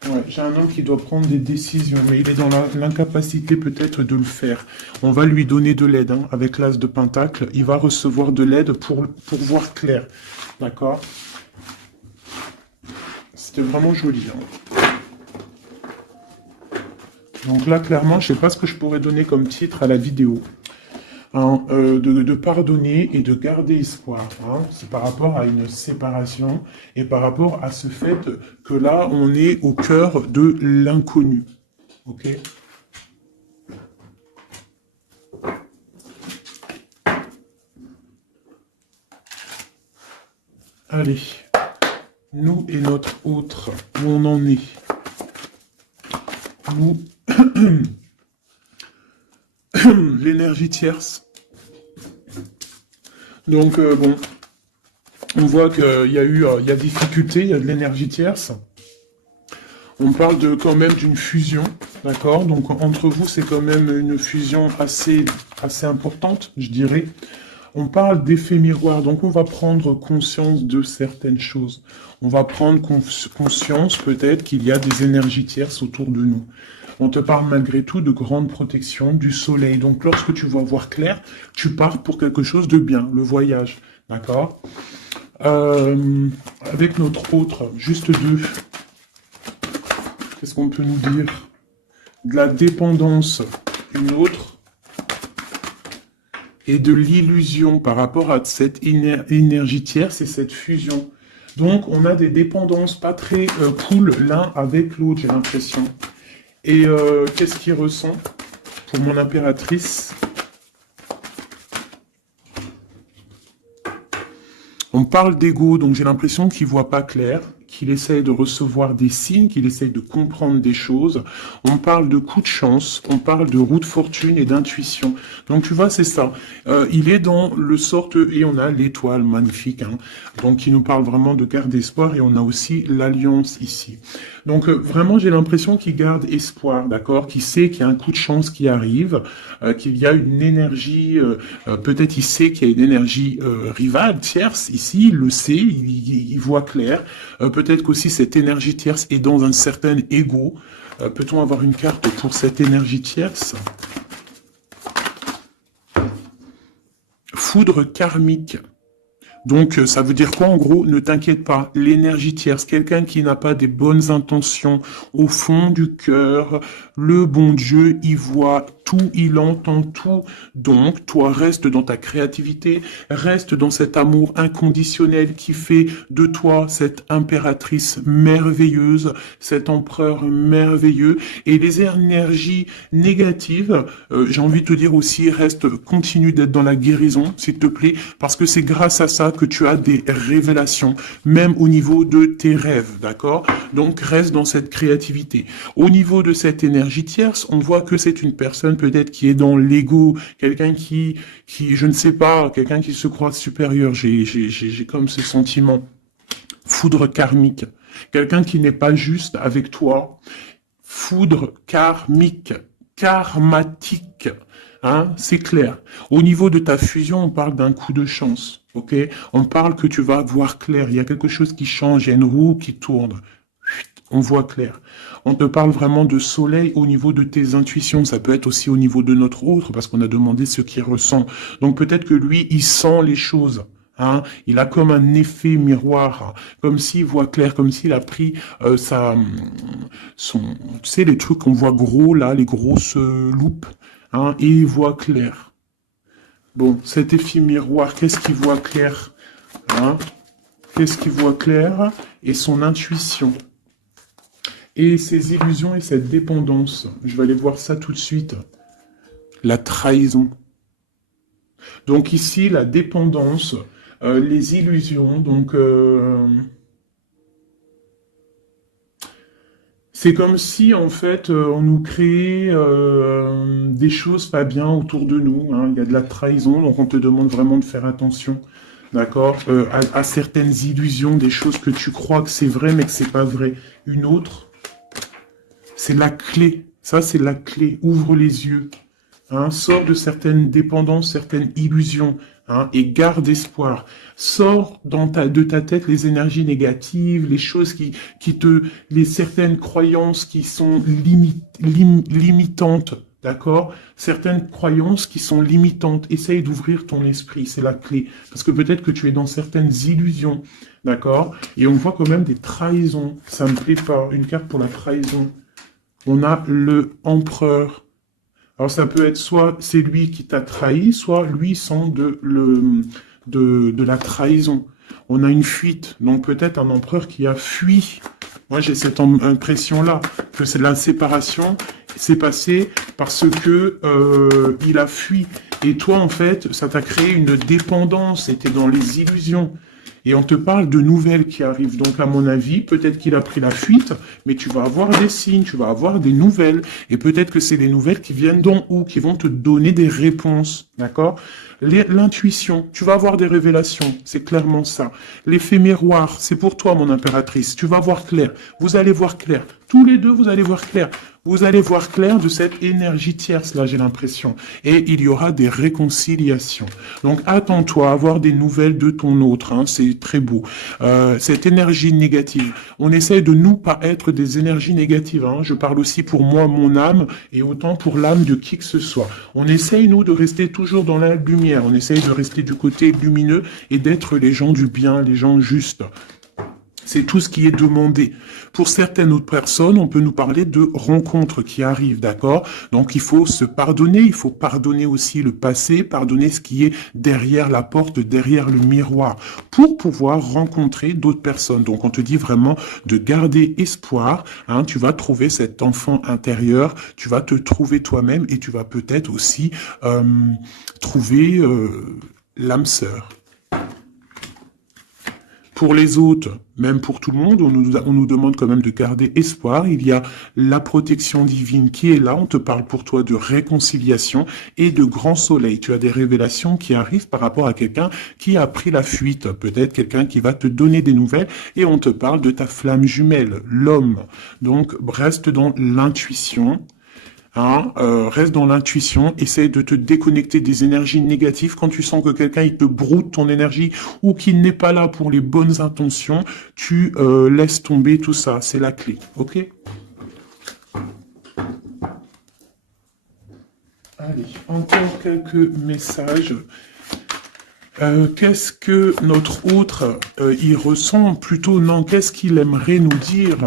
Ouais, j'ai un homme qui doit prendre des décisions, mais il est dans l'incapacité peut-être de le faire. On va lui donner de l'aide, hein, avec l'as de Pentacle. Il va recevoir de l'aide pour voir clair. D'accord? C'était vraiment joli. Hein. Donc là, clairement, je ne sais pas ce que je pourrais donner comme titre à la vidéo. Hein, de pardonner et de garder espoir. Hein. C'est par rapport à une séparation et par rapport à ce fait que là, on est au cœur de l'inconnu. Ok ? Allez, nous et notre autre, où on en est. Nous, l'énergie tierce. Donc, bon, on voit qu'il y a difficulté, il y a de l'énergie tierce. On parle quand même d'une fusion, d'accord? Donc, entre vous, c'est quand même une fusion assez importante, je dirais. On parle d'effet miroir, donc on va prendre conscience de certaines choses. On va prendre conscience peut-être qu'il y a des énergies tierces autour de nous. On te parle malgré tout de grande protection du soleil. Donc lorsque tu vas voir clair, tu pars pour quelque chose de bien, le voyage. D'accord avec notre autre, juste deux. Qu'est-ce qu'on peut nous dire? De la dépendance, une autre. Et de l'illusion par rapport à cette énergie tierce et cette fusion. Donc, on a des dépendances pas très cool l'un avec l'autre, j'ai l'impression. Et qu'est-ce qu'il ressent pour mon impératrice? On parle d'ego, donc j'ai l'impression qu'il voit pas clair, qu'il essaye de recevoir des signes, qu'il essaye de comprendre des choses. On parle de coup de chance, on parle de roue de fortune et d'intuition. Donc tu vois, c'est ça. Il est dans le sorte, et on a l'étoile magnifique, hein, donc qui nous parle vraiment de garde d'espoir, et on a aussi l'alliance ici. Donc vraiment, j'ai l'impression qu'il garde espoir, d'accord? Qu'il sait qu'il y a un coup de chance qui arrive, qu'il y a une énergie, peut-être il sait qu'il y a une énergie rivale, tierce, ici, il le sait, il voit clair. Peut-être qu'aussi cette énergie tierce est dans un certain ego. Peut-on avoir une carte pour cette énergie tierce? Foudre karmique. Donc, ça veut dire quoi en gros? Ne t'inquiète pas, l'énergie tierce, quelqu'un qui n'a pas des bonnes intentions au fond du cœur, le bon Dieu, il voit tout, il entend tout. Donc, toi, reste dans ta créativité, reste dans cet amour inconditionnel qui fait de toi cette impératrice merveilleuse, cet empereur merveilleux. Et les énergies négatives, j'ai envie de te dire aussi, continue d'être dans la guérison, s'il te plaît, parce que c'est grâce à ça que tu as des révélations, même au niveau de tes rêves, d'accord? Donc, reste dans cette créativité. Au niveau de cette énergie tierce, on voit que c'est une personne peut-être qui est dans l'ego, quelqu'un je ne sais pas, quelqu'un qui se croit supérieur. J'ai comme ce sentiment. Foudre karmique. Quelqu'un qui n'est pas juste avec toi. Foudre karmique. Karmatique. Hein, c'est clair. Au niveau de ta fusion, on parle d'un coup de chance. Ok? On parle que tu vas voir clair. Il y a quelque chose qui change. Il y a une roue qui tourne. On voit clair. On te parle vraiment de soleil au niveau de tes intuitions. Ça peut être aussi au niveau de notre autre, parce qu'on a demandé ce qu'il ressent. Donc peut-être que lui, il sent les choses. Hein, il a comme un effet miroir, comme s'il voit clair, comme s'il a pris tu sais, les trucs qu'on voit gros là, les grosses loupes, hein, et il voit clair. Bon, cet effet miroir, qu'est-ce qu'il voit clair, hein? Qu'est-ce qu'il voit clair? Et son intuition. Et ses illusions et cette dépendance. Je vais aller voir ça tout de suite. La trahison. Donc ici, la dépendance, les illusions, donc c'est comme si en fait on nous créait des choses pas bien autour de nous. Hein. Il y a de la trahison, donc on te demande vraiment de faire attention, d'accord, à certaines illusions, des choses que tu crois que c'est vrai mais que c'est pas vrai. Une autre, c'est la clé. Ça, c'est la clé. Ouvre les yeux. Hein, sors de certaines dépendances, certaines illusions, hein, et garde espoir. Sors de ta tête les énergies négatives, les choses les certaines croyances qui sont limitantes, d'accord? Certaines croyances qui sont limitantes. Essaye d'ouvrir ton esprit, c'est la clé. Parce que peut-être que tu es dans certaines illusions, d'accord? Et on voit quand même des trahisons. Ça me plaît pas. Une carte pour la trahison. On a le empereur. Alors ça peut être soit c'est lui qui t'a trahi, soit lui sent de la trahison. On a une fuite, donc peut-être un empereur qui a fui. Moi j'ai cette impression-là, que c'est de la séparation, c'est passé parce que il a fui. Et toi en fait, ça t'a créé une dépendance, c'était dans les illusions. Et on te parle de nouvelles qui arrivent. Donc, à mon avis, peut-être qu'il a pris la fuite, mais tu vas avoir des signes, tu vas avoir des nouvelles. Et peut-être que c'est des nouvelles qui viennent d'en haut, qui vont te donner des réponses. D'accord? L'intuition, tu vas avoir des révélations. C'est clairement ça. L'effet miroir, c'est pour toi, mon impératrice. Tu vas voir clair. Vous allez voir clair. Tous les deux, vous allez voir clair. Vous allez voir clair de cette énergie tierce, là, j'ai l'impression. Et il y aura des réconciliations. Donc, attends-toi à avoir des nouvelles de ton autre. Hein, c'est très beau. Cette énergie négative. On essaye de nous pas être des énergies négatives. Hein. Je parle aussi pour moi, mon âme, et autant pour l'âme de qui que ce soit. On essaye, nous, de rester toujours dans la lumière. On essaye de rester du côté lumineux et d'être les gens du bien, les gens justes. C'est tout ce qui est demandé. Pour certaines autres personnes, on peut nous parler de rencontres qui arrivent, d'accord? Donc il faut se pardonner, il faut pardonner aussi le passé, pardonner ce qui est derrière la porte, derrière le miroir, pour pouvoir rencontrer d'autres personnes. Donc on te dit vraiment de garder espoir, hein, tu vas trouver cet enfant intérieur, tu vas te trouver toi-même et tu vas peut-être aussi trouver l'âme sœur. Pour les autres, même pour tout le monde, on nous demande quand même de garder espoir. Il y a la protection divine qui est là. On te parle pour toi de réconciliation et de grand soleil. Tu as des révélations qui arrivent par rapport à quelqu'un qui a pris la fuite. Peut-être quelqu'un qui va te donner des nouvelles et on te parle de ta flamme jumelle, l'homme. Donc, reste dans l'intuition. Hein, reste dans l'intuition, essaye de te déconnecter des énergies négatives. Quand tu sens que quelqu'un il te broute ton énergie ou qu'il n'est pas là pour les bonnes intentions, tu laisses tomber tout ça. C'est la clé, ok? Allez, encore quelques messages. Qu'est-ce que notre autre il ressent? Plutôt non, qu'est-ce qu'il aimerait nous dire?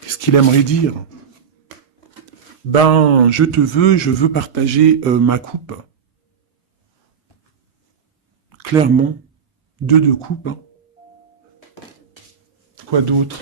Qu'est-ce qu'il aimerait dire? Ben, je veux partager ma coupe. Clairement, deux de coupe. Hein. Quoi d'autre?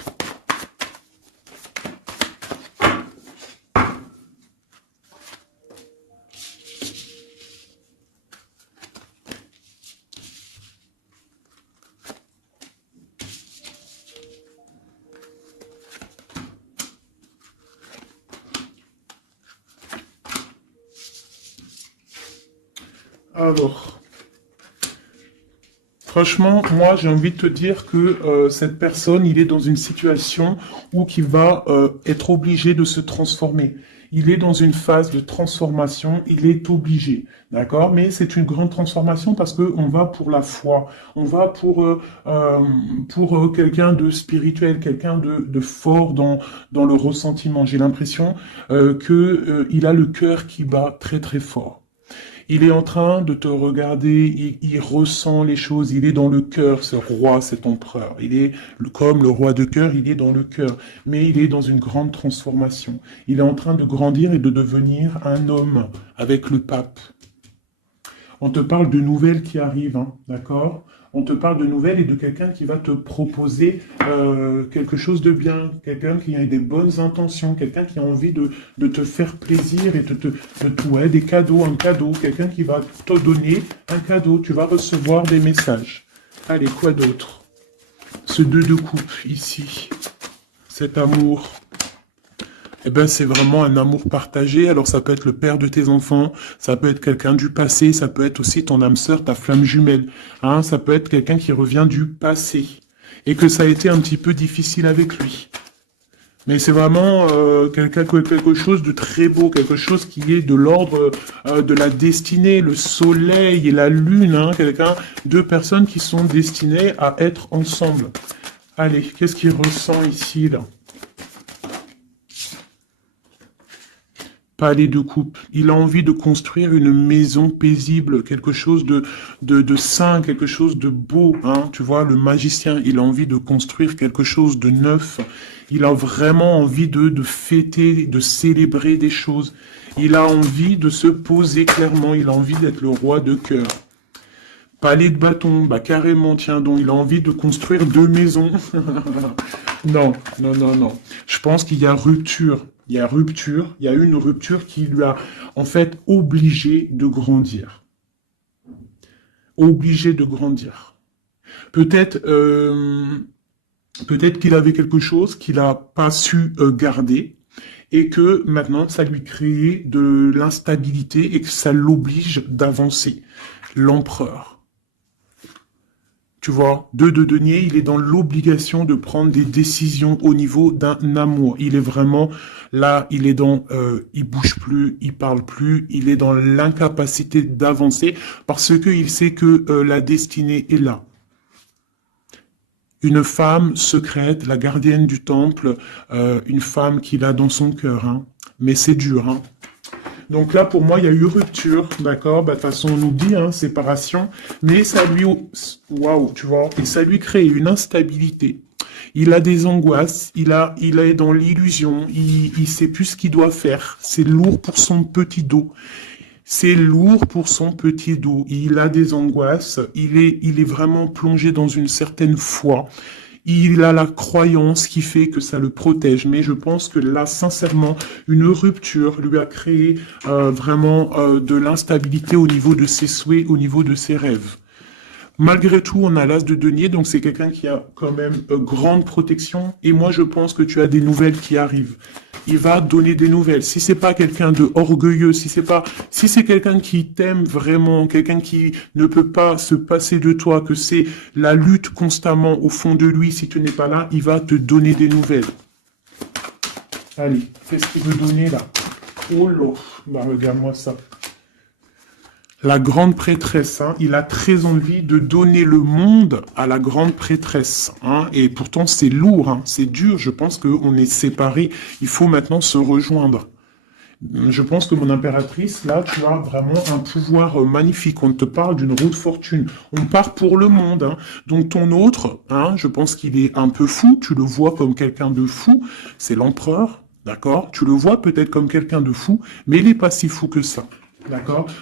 Alors, franchement, moi, j'ai envie de te dire que cette personne, il est dans une situation où il va être obligé de se transformer. Il est dans une phase de transformation, il est obligé, d'accord? Mais c'est une grande transformation parce que on va pour la foi, on va pour quelqu'un de spirituel, quelqu'un de fort dans le ressentiment. J'ai l'impression que il a le cœur qui bat très très fort. Il est en train de te regarder, il ressent les choses, il est dans le cœur, ce roi, cet empereur. Il est comme le roi de cœur, il est dans le cœur, mais il est dans une grande transformation. Il est en train de grandir et de devenir un homme avec le pape. On te parle de nouvelles qui arrivent, hein, d'accord? On te parle de nouvelles et de quelqu'un qui va te proposer quelque chose de bien, quelqu'un qui a des bonnes intentions, quelqu'un qui a envie de te faire plaisir et ouais, des cadeaux, un cadeau, quelqu'un qui va te donner un cadeau, tu vas recevoir des messages. Allez, quoi d'autre? Ce deux de coupe ici, cet amour. Eh ben, c'est vraiment un amour partagé. Alors, ça peut être le père de tes enfants, ça peut être quelqu'un du passé, ça peut être aussi ton âme sœur, ta flamme jumelle. Hein, ça peut être quelqu'un qui revient du passé et que ça a été un petit peu difficile avec lui. Mais c'est vraiment quelque chose de très beau, quelque chose qui est de l'ordre de la destinée, le soleil et la lune. Hein, deux personnes qui sont destinées à être ensemble. Allez, qu'est-ce qu'il ressent ici, là? Palais de coupe. Il a envie de construire une maison paisible, quelque chose de sain, quelque chose de beau. Hein. Tu vois, le magicien, il a envie de construire quelque chose de neuf. Il a vraiment envie de fêter, de célébrer des choses. Il a envie de se poser clairement. Il a envie d'être le roi de cœur. Palais de bâton, bah carrément, tiens donc, il a envie de construire deux maisons. Non, non, non, non. Je pense qu'il y a rupture. Il y a rupture. Il y a une rupture qui lui a, en fait, obligé de grandir. Obligé de grandir. Peut-être peut-être qu'il avait quelque chose qu'il n'a pas su garder et que maintenant, ça lui crée de l'instabilité et que ça l'oblige d'avancer. L'empereur. Tu vois, deux de denier, il est dans l'obligation de prendre des décisions au niveau d'un amour. Il est vraiment là, il est dans, il bouge plus, il parle plus, il est dans l'incapacité d'avancer parce que il sait que la destinée est là. Une femme secrète, la gardienne du temple, une femme qu'il a dans son cœur. Hein. Mais c'est dur, hein. Donc là, pour moi, il y a eu rupture, d'accord? Bah, de toute façon, on nous dit, hein, séparation. Mais ça lui, waouh, tu vois, et ça lui crée une instabilité. Il a des angoisses, il est dans l'illusion, il sait plus ce qu'il doit faire. C'est lourd pour son petit dos. C'est lourd pour son petit dos. Il a des angoisses, il est vraiment plongé dans une certaine foi. Il a la croyance qui fait que ça le protège. Mais je pense que là, sincèrement, une rupture lui a créé vraiment de l'instabilité au niveau de ses souhaits, au niveau de ses rêves. Malgré tout, on a l'as de denier, donc c'est quelqu'un qui a quand même grande protection. Et moi, je pense que tu as des nouvelles qui arrivent. Il va donner des nouvelles. Si c'est pas quelqu'un de orgueilleux, si c'est quelqu'un qui t'aime vraiment, quelqu'un qui ne peut pas se passer de toi, que c'est la lutte constamment au fond de lui, si tu n'es pas là, il va te donner des nouvelles. Allez, qu'est-ce qu'il veut donner là? Oh là, bah regarde-moi ça. La grande prêtresse, hein, il a très envie de donner le monde à la grande prêtresse. Hein, et pourtant, c'est lourd, hein, c'est dur. Je pense qu'on est séparés. Il faut maintenant se rejoindre. Je pense que mon impératrice, là, tu as vraiment un pouvoir magnifique. On te parle d'une roue de fortune. On part pour le monde. Hein. Donc ton autre, hein, je pense qu'il est un peu fou. Tu le vois comme quelqu'un de fou. C'est l'empereur, d'accord? Tu le vois peut-être comme quelqu'un de fou, mais il n'est pas si fou que ça. D'accord?